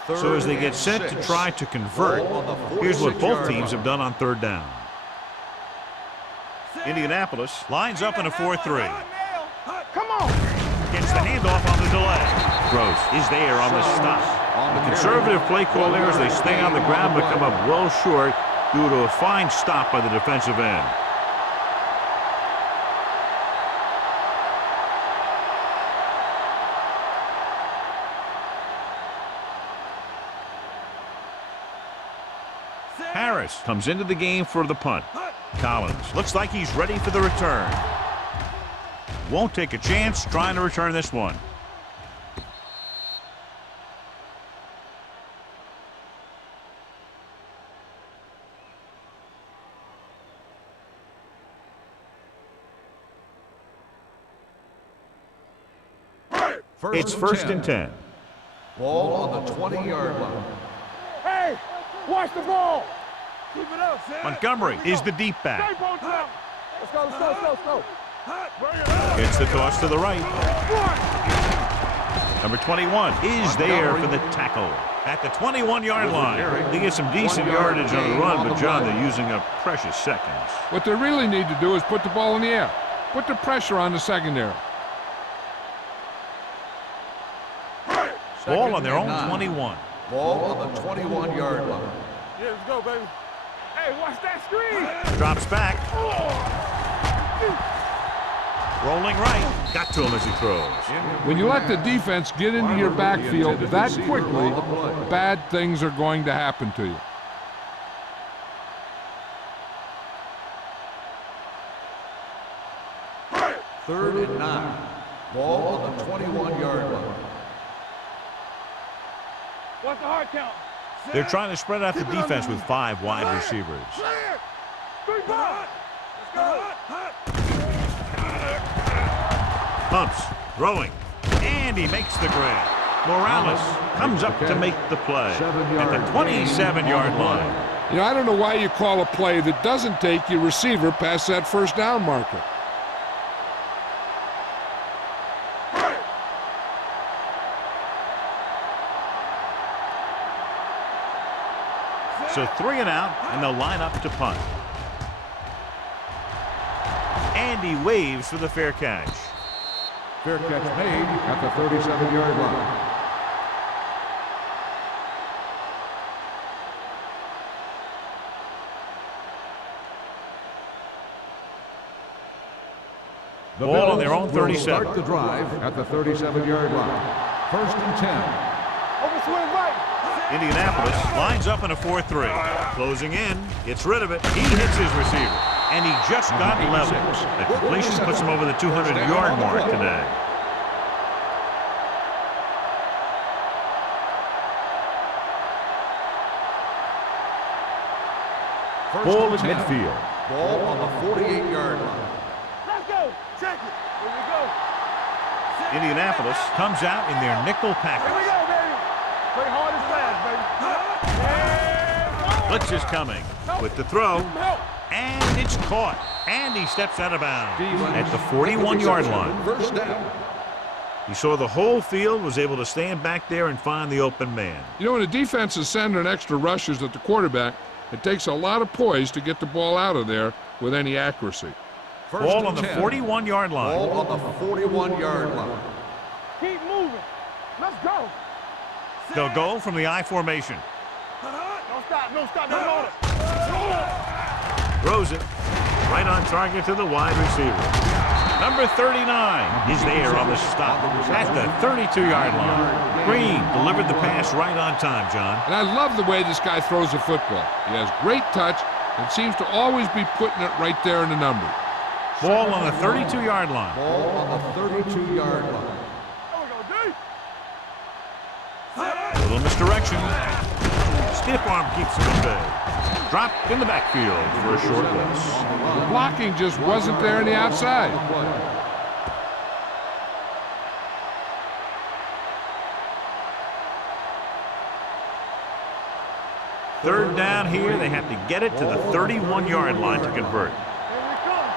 So as they get set to try to convert, here's what both teams have done on 3rd down. Indianapolis lines up in a 4-3. Come on. Gets the handoff on the delay. Gross is there on the stop. The conservative play call there as they stay on the ground but come up well short due to a fine stop by the defensive end. Harris comes into the game for the punt. Collins looks like he's ready for the return. Won't take a chance trying to return this one. It's first and 10. Ball on the 20-yard line. Hey, watch the ball. Keep it up, Sam. Montgomery is the deep back. Stay both up. Let's go. Gets the toss to the right. Number 21 is there for the tackle. At the 21-yard line. They get some decent yardage on the run, but John, they're using up precious seconds. What they really need to do is put the ball in the air. Put the pressure on the secondary. Ball on their own 21. Ball on the 21-yard line. Yeah, let's go, baby. Hey, Hey, watch that screen. Drops back. Rolling right. Got to him as he throws. When you let the defense get into your backfield that quickly, bad things are going to happen to you. Third and 9. Ball on the 21-yard line. What's the hard count? They're trying to spread out the defense with 5 wide receivers. Clear. 3 ball. Let's go. Hot. Pumps, throwing, and he makes the grab. Morales comes up to make the play at the 27-yard line. You know, I don't know why you call a play that doesn't take your receiver past that first down marker. So 3 and out, and they'll line up to punt. And he waves for the fair catch. Fair catch made at the 37-yard line. The Ball on Bills their own will 37. Start the drive at the 37-yard line. First and 10. Over swing right. Indianapolis lines up in a 4-3. Closing in, gets rid of it. He hits his receiver, and he just got level. The completion puts him over the 200-yard mark today. Ball at midfield. Ball on the 48-yard line. Let's go. Check it. Here we go. Indianapolis comes out in their nickel Here we package. go, baby. Play hard and fast, baby. Yeah. Blitz is coming with the throw, Help. and it's caught. And he steps out of bounds at the 41-yard line. First down. He saw the whole field, was able to stand back there and find the open man. You know, when a defense is sending extra rushers at the quarterback, it takes a lot of poise to get the ball out of there with any accuracy. First Ball and on the 10. 41-yard line. Ball on the 41-yard line. Keep moving. Let's go. They'll go from the I formation. Don't stop. Don't stop. Don't hold it. Throws it right on target to the wide receiver. Number 39 is there on the stop at the 32-yard line. Green delivered the pass right on time, John. And I love the way this guy throws the football. He has great touch and seems to always be putting it right there in the numbers. Ball on the 32-yard line. Ball on the 32-yard line. There we go, D. A little misdirection. Stiff arm keeps him at bay. Dropped in the backfield for a short loss. The blocking just wasn't there on the outside. Third down here. They have to get it to the 31-yard line to convert. Here we come.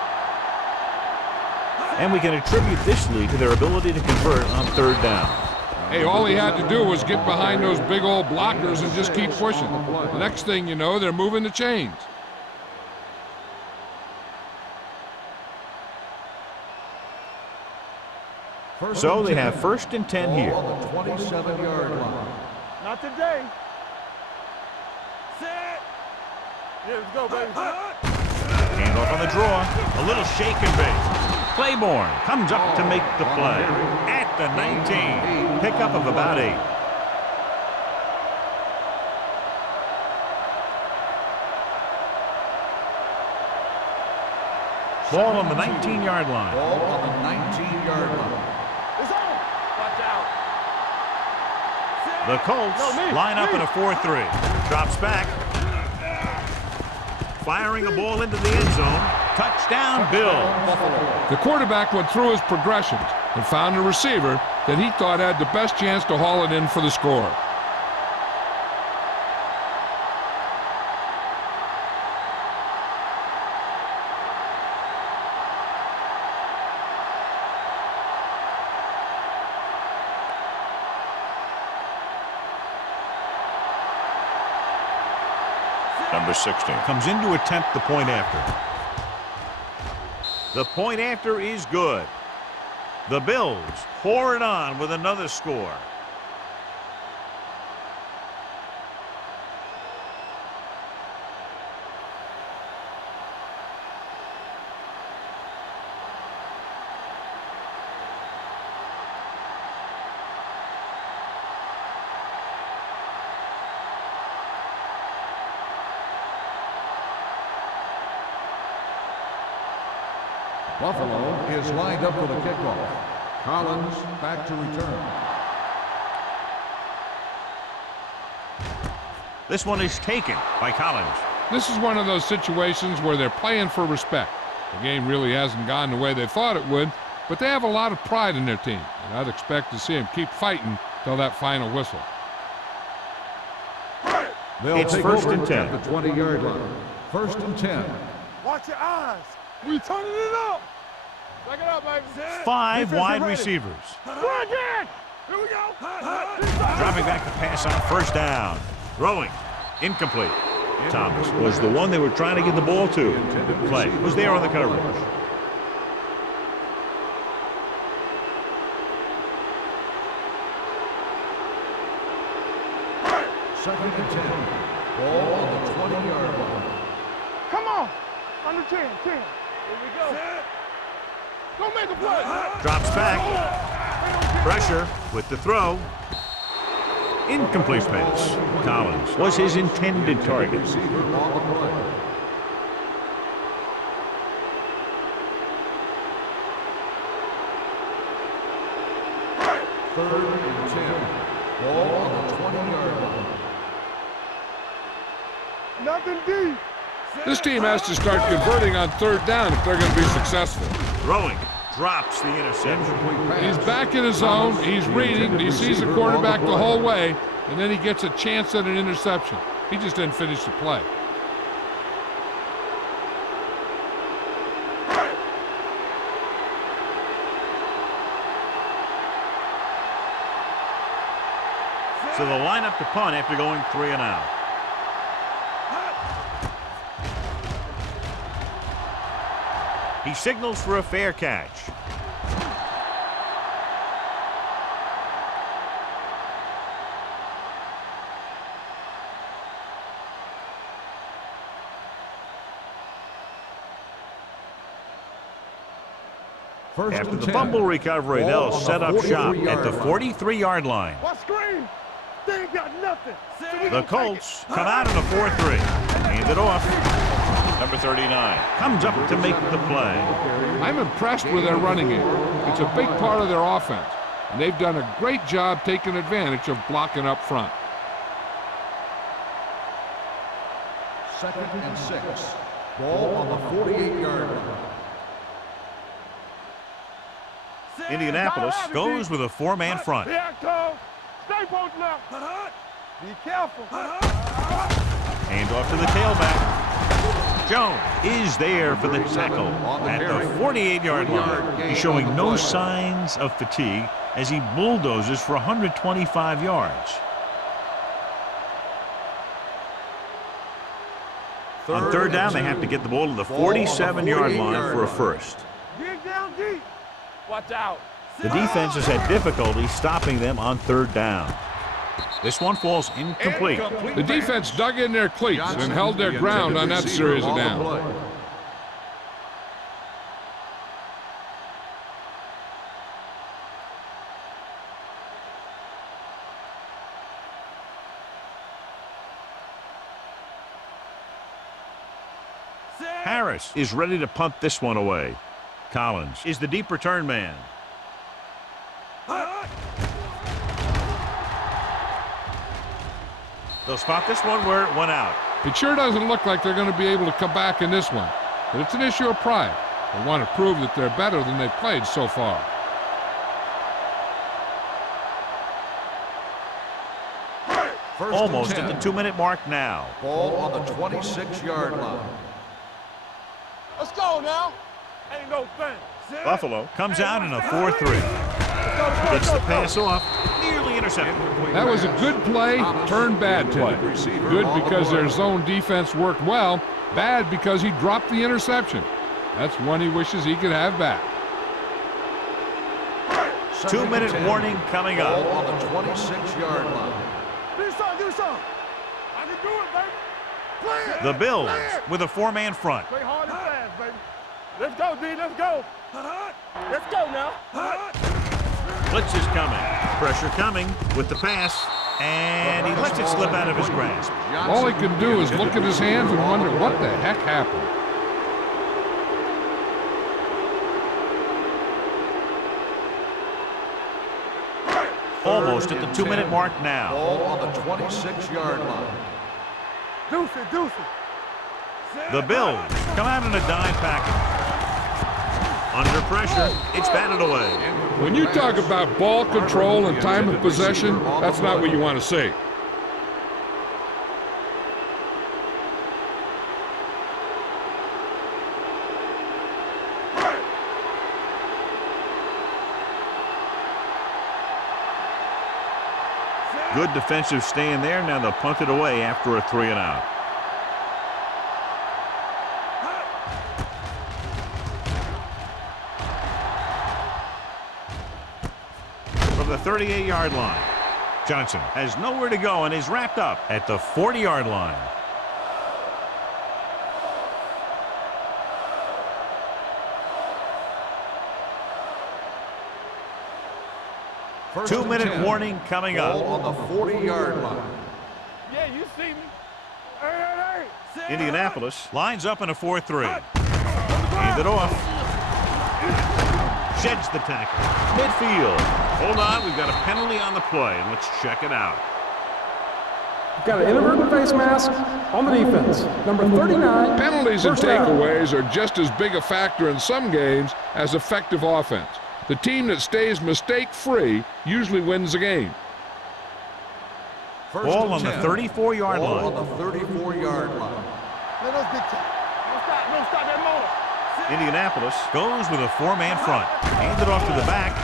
And we can attribute this lead to their ability to convert on third down. Hey, all he had to do was get behind those big old blockers and just keep pushing. The next thing you know, they're moving the chains. So they have first and 10 here. Ball on the 27-yard line. Not today. Set. Here we go, baby. Handoff on the draw. A little shake and bake. Claiborne comes up to make the play at the 19. Pickup of about 8. Ball on the 19-yard line. Ball on the 19-yard line. It's on. Watch out. The Colts line up in a 4-3. Drops back. Firing a ball into the end zone. Touchdown, Bills. The quarterback went through his progressions and found a receiver that he thought had the best chance to haul it in for the score. Number 16 comes in to attempt the point after. The point after is good. The Bills pour it on with another score. Buffalo is lined up for the kickoff. Collins back to return. This one is taken by Collins. This is one of those situations where they're playing for respect. The game really hasn't gone the way they thought it would, but they have a lot of pride in their team, and I'd expect to see them keep fighting till that final whistle. They'll It's take first over and 10. at the 20-yard line. First and 10. Watch your eyes. We turning it up. Back it up, baby. 5 Defense wide ready. receivers. Run again. Here we go. Dropping back to pass on first down. Throwing. Incomplete. Thomas was the one they were trying to get the ball to. The play was there on the coverage. Second and 10. Ball on the 20-yard line. Come on. Under 10. Here we go. Don't make a play. Drops back. Pressure with the throw. Incomplete pass. Collins was his intended target. Receiver on the play. Third and 10. Ball on the 20-yard line. Nothing deep. This team has to start converting on third down if they're going to be successful. Throwing. Drops the interception. Incomplete pass. He's back in his zone, he's reading, he sees the quarterback the whole way, and then he gets a chance at an interception. He just didn't finish the play. So they'll line up to punt after going 3 and out. He signals for a fair catch. First After and the 10. fumble recovery, Ball they'll on the set up shop at the 43-yard 43-yard line. Watch screen. They ain't got nothing. So we The gonna take Colts it. come out in a 4-3. Hand it off. Number 39 comes up to make the play. I'm impressed with their running game. It's a big part of their offense, and they've done a great job taking advantage of blocking up front. Second and 6. Ball on the 48-yard line. Indianapolis goes with a 4-man front. Here I come. Stay posted up. Be careful. Hand off to the tailback. Jones is there for the tackle at the 48-yard line. He's showing no signs of fatigue as he bulldozes for 125 yards. On third down, they have to get the ball to the 47-yard line for a first. Get down deep. Watch out. The defense has had difficulty stopping them on third down. This one falls incomplete. The defense dug in their cleats and held their ground on that series of downs. Harris is ready to punt this one away. Collins is the deep return man. They'll spot this one where it went out. It sure doesn't look like they're going to be able to come back in this one, but it's an issue of pride. They want to prove that they're better than they've played so far. Almost at the 2-minute mark now. Ball on the 26-yard line. Let's go now. Ain't no thing. Buffalo comes out in a 4-3. Gets the pass off, nearly intercepted. That was a good play, turned bad play. Good because their zone defense worked well, bad because he dropped the interception. That's one he wishes he could have back. 2-minute warning coming Ball up. on the 26-yard line. Give me some. I can do it, baby. Play it. The Bills Play it. with a 4-man front. Play hard and fast, baby. Let's go, D. Let's go. Let's go now. Blitz is coming. Pressure coming with the pass. And he lets it slip out of his grasp. All he can do is look at his hands and wonder what the heck happened. Almost at the 2-minute mark now. Ball on the 26-yard line. Deuce it. The Bills come out in a dime package. Under pressure, it's batted away. When you talk about ball control and time of possession, that's not what you want to see. Good defensive stand there. Now they'll punt it away after a 3-and-out. From the 38-yard line, Johnson has nowhere to go and is wrapped up at the 40-yard line. First 2-minute warning coming up. Ball on the 40-yard line. Yeah, you see me. Hey. Indianapolis lines up in a 4-3. Hand it off. Sheds the tackle. Midfield. Hold on, we've got a penalty on the play. Let's check it out. We've got an inadvertent face mask on the defense. Number 39. Penalties and first down. takeaways are just as big a factor in some games as effective offense. The team that stays mistake-free usually wins the game. First Ball and on the 10. 34-yard line. Ball on the 34-yard line. Let us dictate. Don't stop that motor. Indianapolis goes with a 4-man front. Hand it off to the back.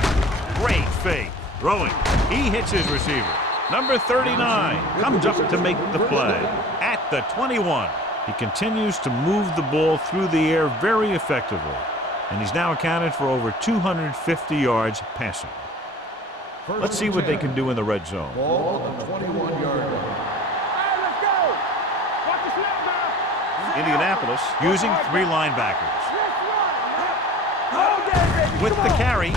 Great fake. Throwing. He hits his receiver. Number 39 comes up to make the play at the 21. He continues to move the ball through the air very effectively. And he's now accounted for over 250 yards passing. Let's see what they can do in the red zone. Ball on the 21-yard line. Hey, let's go. Watch the snap now. Indianapolis using 3 linebackers. Hold that, baby. With Come the on. carry.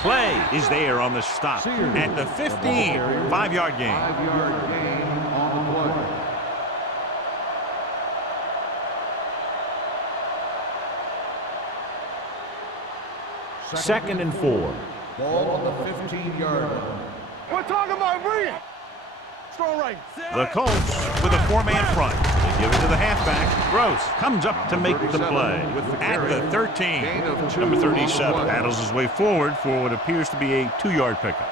Play is there on the stop at the 15. 5-yard gain. 5-yard gain on the play. Second and 4. Ball on the 15-yard line. We're talking about Brian. Strong right. The Colts with a 4-man front. They give it to the halfback. Gross comes up to make the play at the 13. Number 37 paddles his way forward for what appears to be a 2-yard pickup.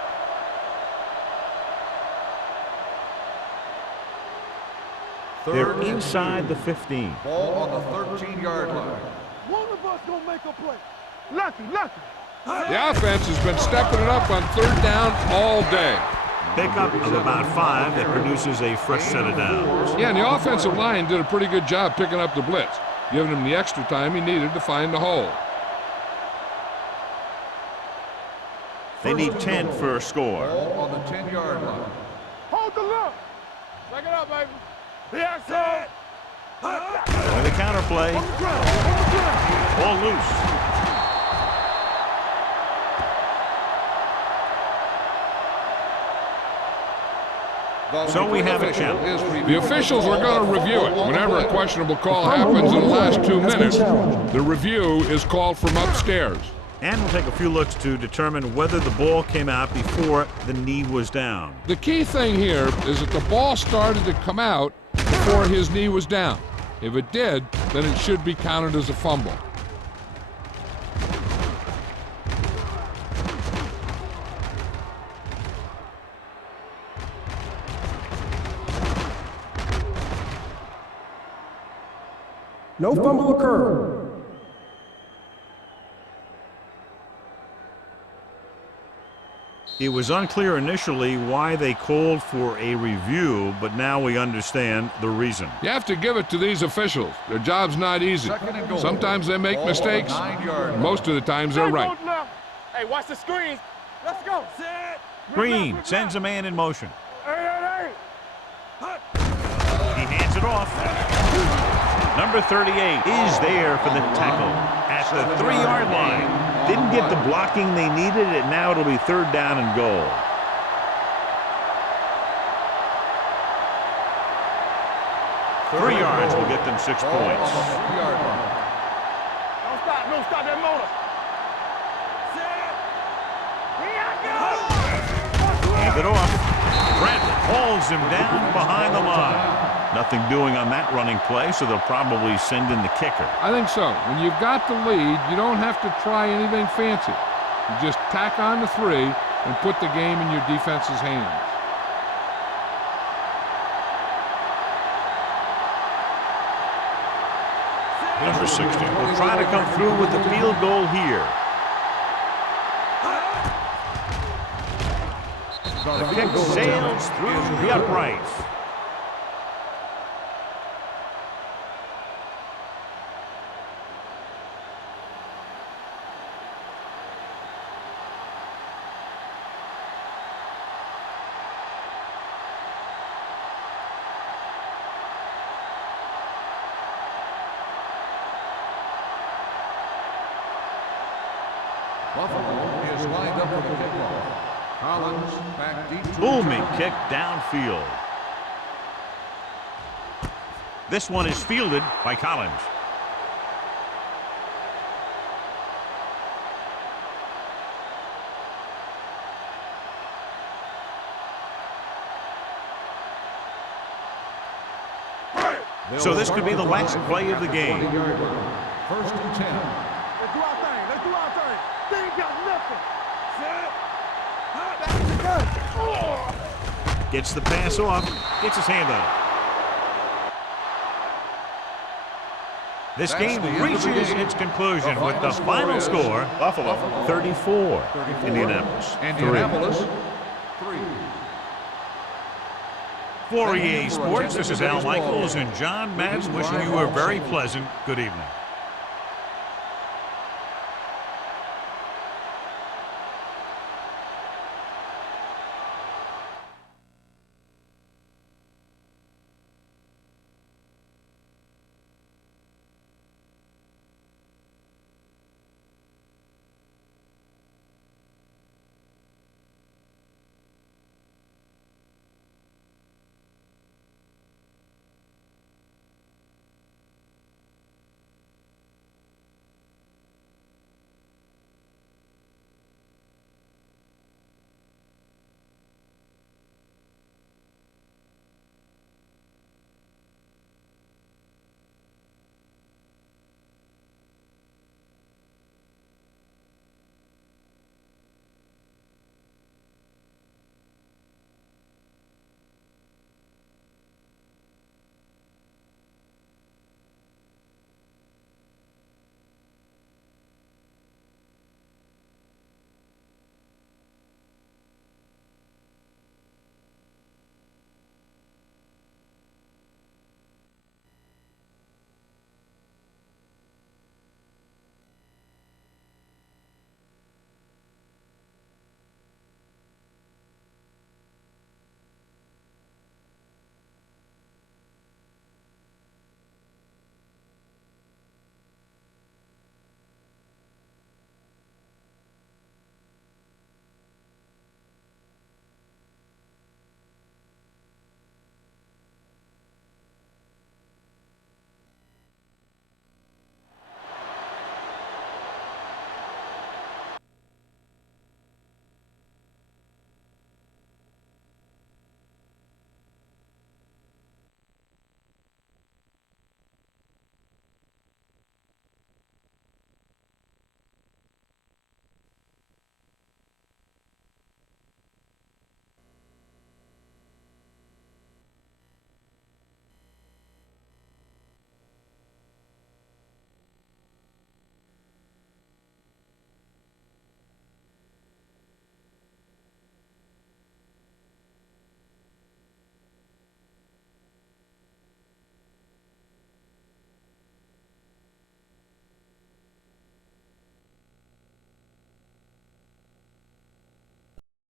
They're inside the 15. Ball on the 13-yard line. One of us gonna make a play. Lucky. The offense has been stepping it up on 3rd down all day. Pickup of about 5 that produces a fresh set of downs. Yeah, and the offensive line did a pretty good job picking up the blitz, giving him the extra time he needed to find the hole. They need 10 for a score. Ball on the 10-yard line. Hold the look. Back it up, baby. Yes, sir. And the counter play, On the ground. all loose. So we have a count. The officials are going to review it. Whenever a questionable call happens in the last 2 minutes, the review is called from upstairs. And we'll take a few looks to determine whether the ball came out before the knee was down. The key thing here is that the ball started to come out before his knee was down. If it did, then it should be counted as a fumble. No fumble occurred. It was unclear initially why they called for a review, but now we understand the reason. You have to give it to these officials. Their job's not easy. Second and goal. Sometimes they make Ball on the mistakes. 9-yard line. Most of the times they're right. Hey, watch the screens. Let's go. Green sends a man in motion. Hey. He hands it off. Number 38 is there for the tackle at the 3-yard line. Didn't get the blocking they needed, and now it'll be 3rd down and goal. Three yards will get them 6 Ball on points. the 3-yard line. Don't stop that motor. it off. Bradley hauls him down behind the line. Nothing doing on that running play, so they'll probably send in the kicker. I think so. When you've got the lead, you don't have to try anything fancy. You just tack on the 3 and put the game in your defense's hands. Number 60 will try to come through with the field goal here. The kick sails through the uprights. Buffalo is lined up for the kickoff. Collins back deep to Booming kick downfield. This one is fielded by Collins. So this could be the last play of the game. First and 10. Let's do our thing. Let's do our thing. They ain't got nothing. Gets the pass off. Gets his hand on it. This game reaches its conclusion with the final score, Buffalo 34, Indianapolis 3. For EA Sports, this is Al Michaels and John Madden wishing you a very pleasant good evening.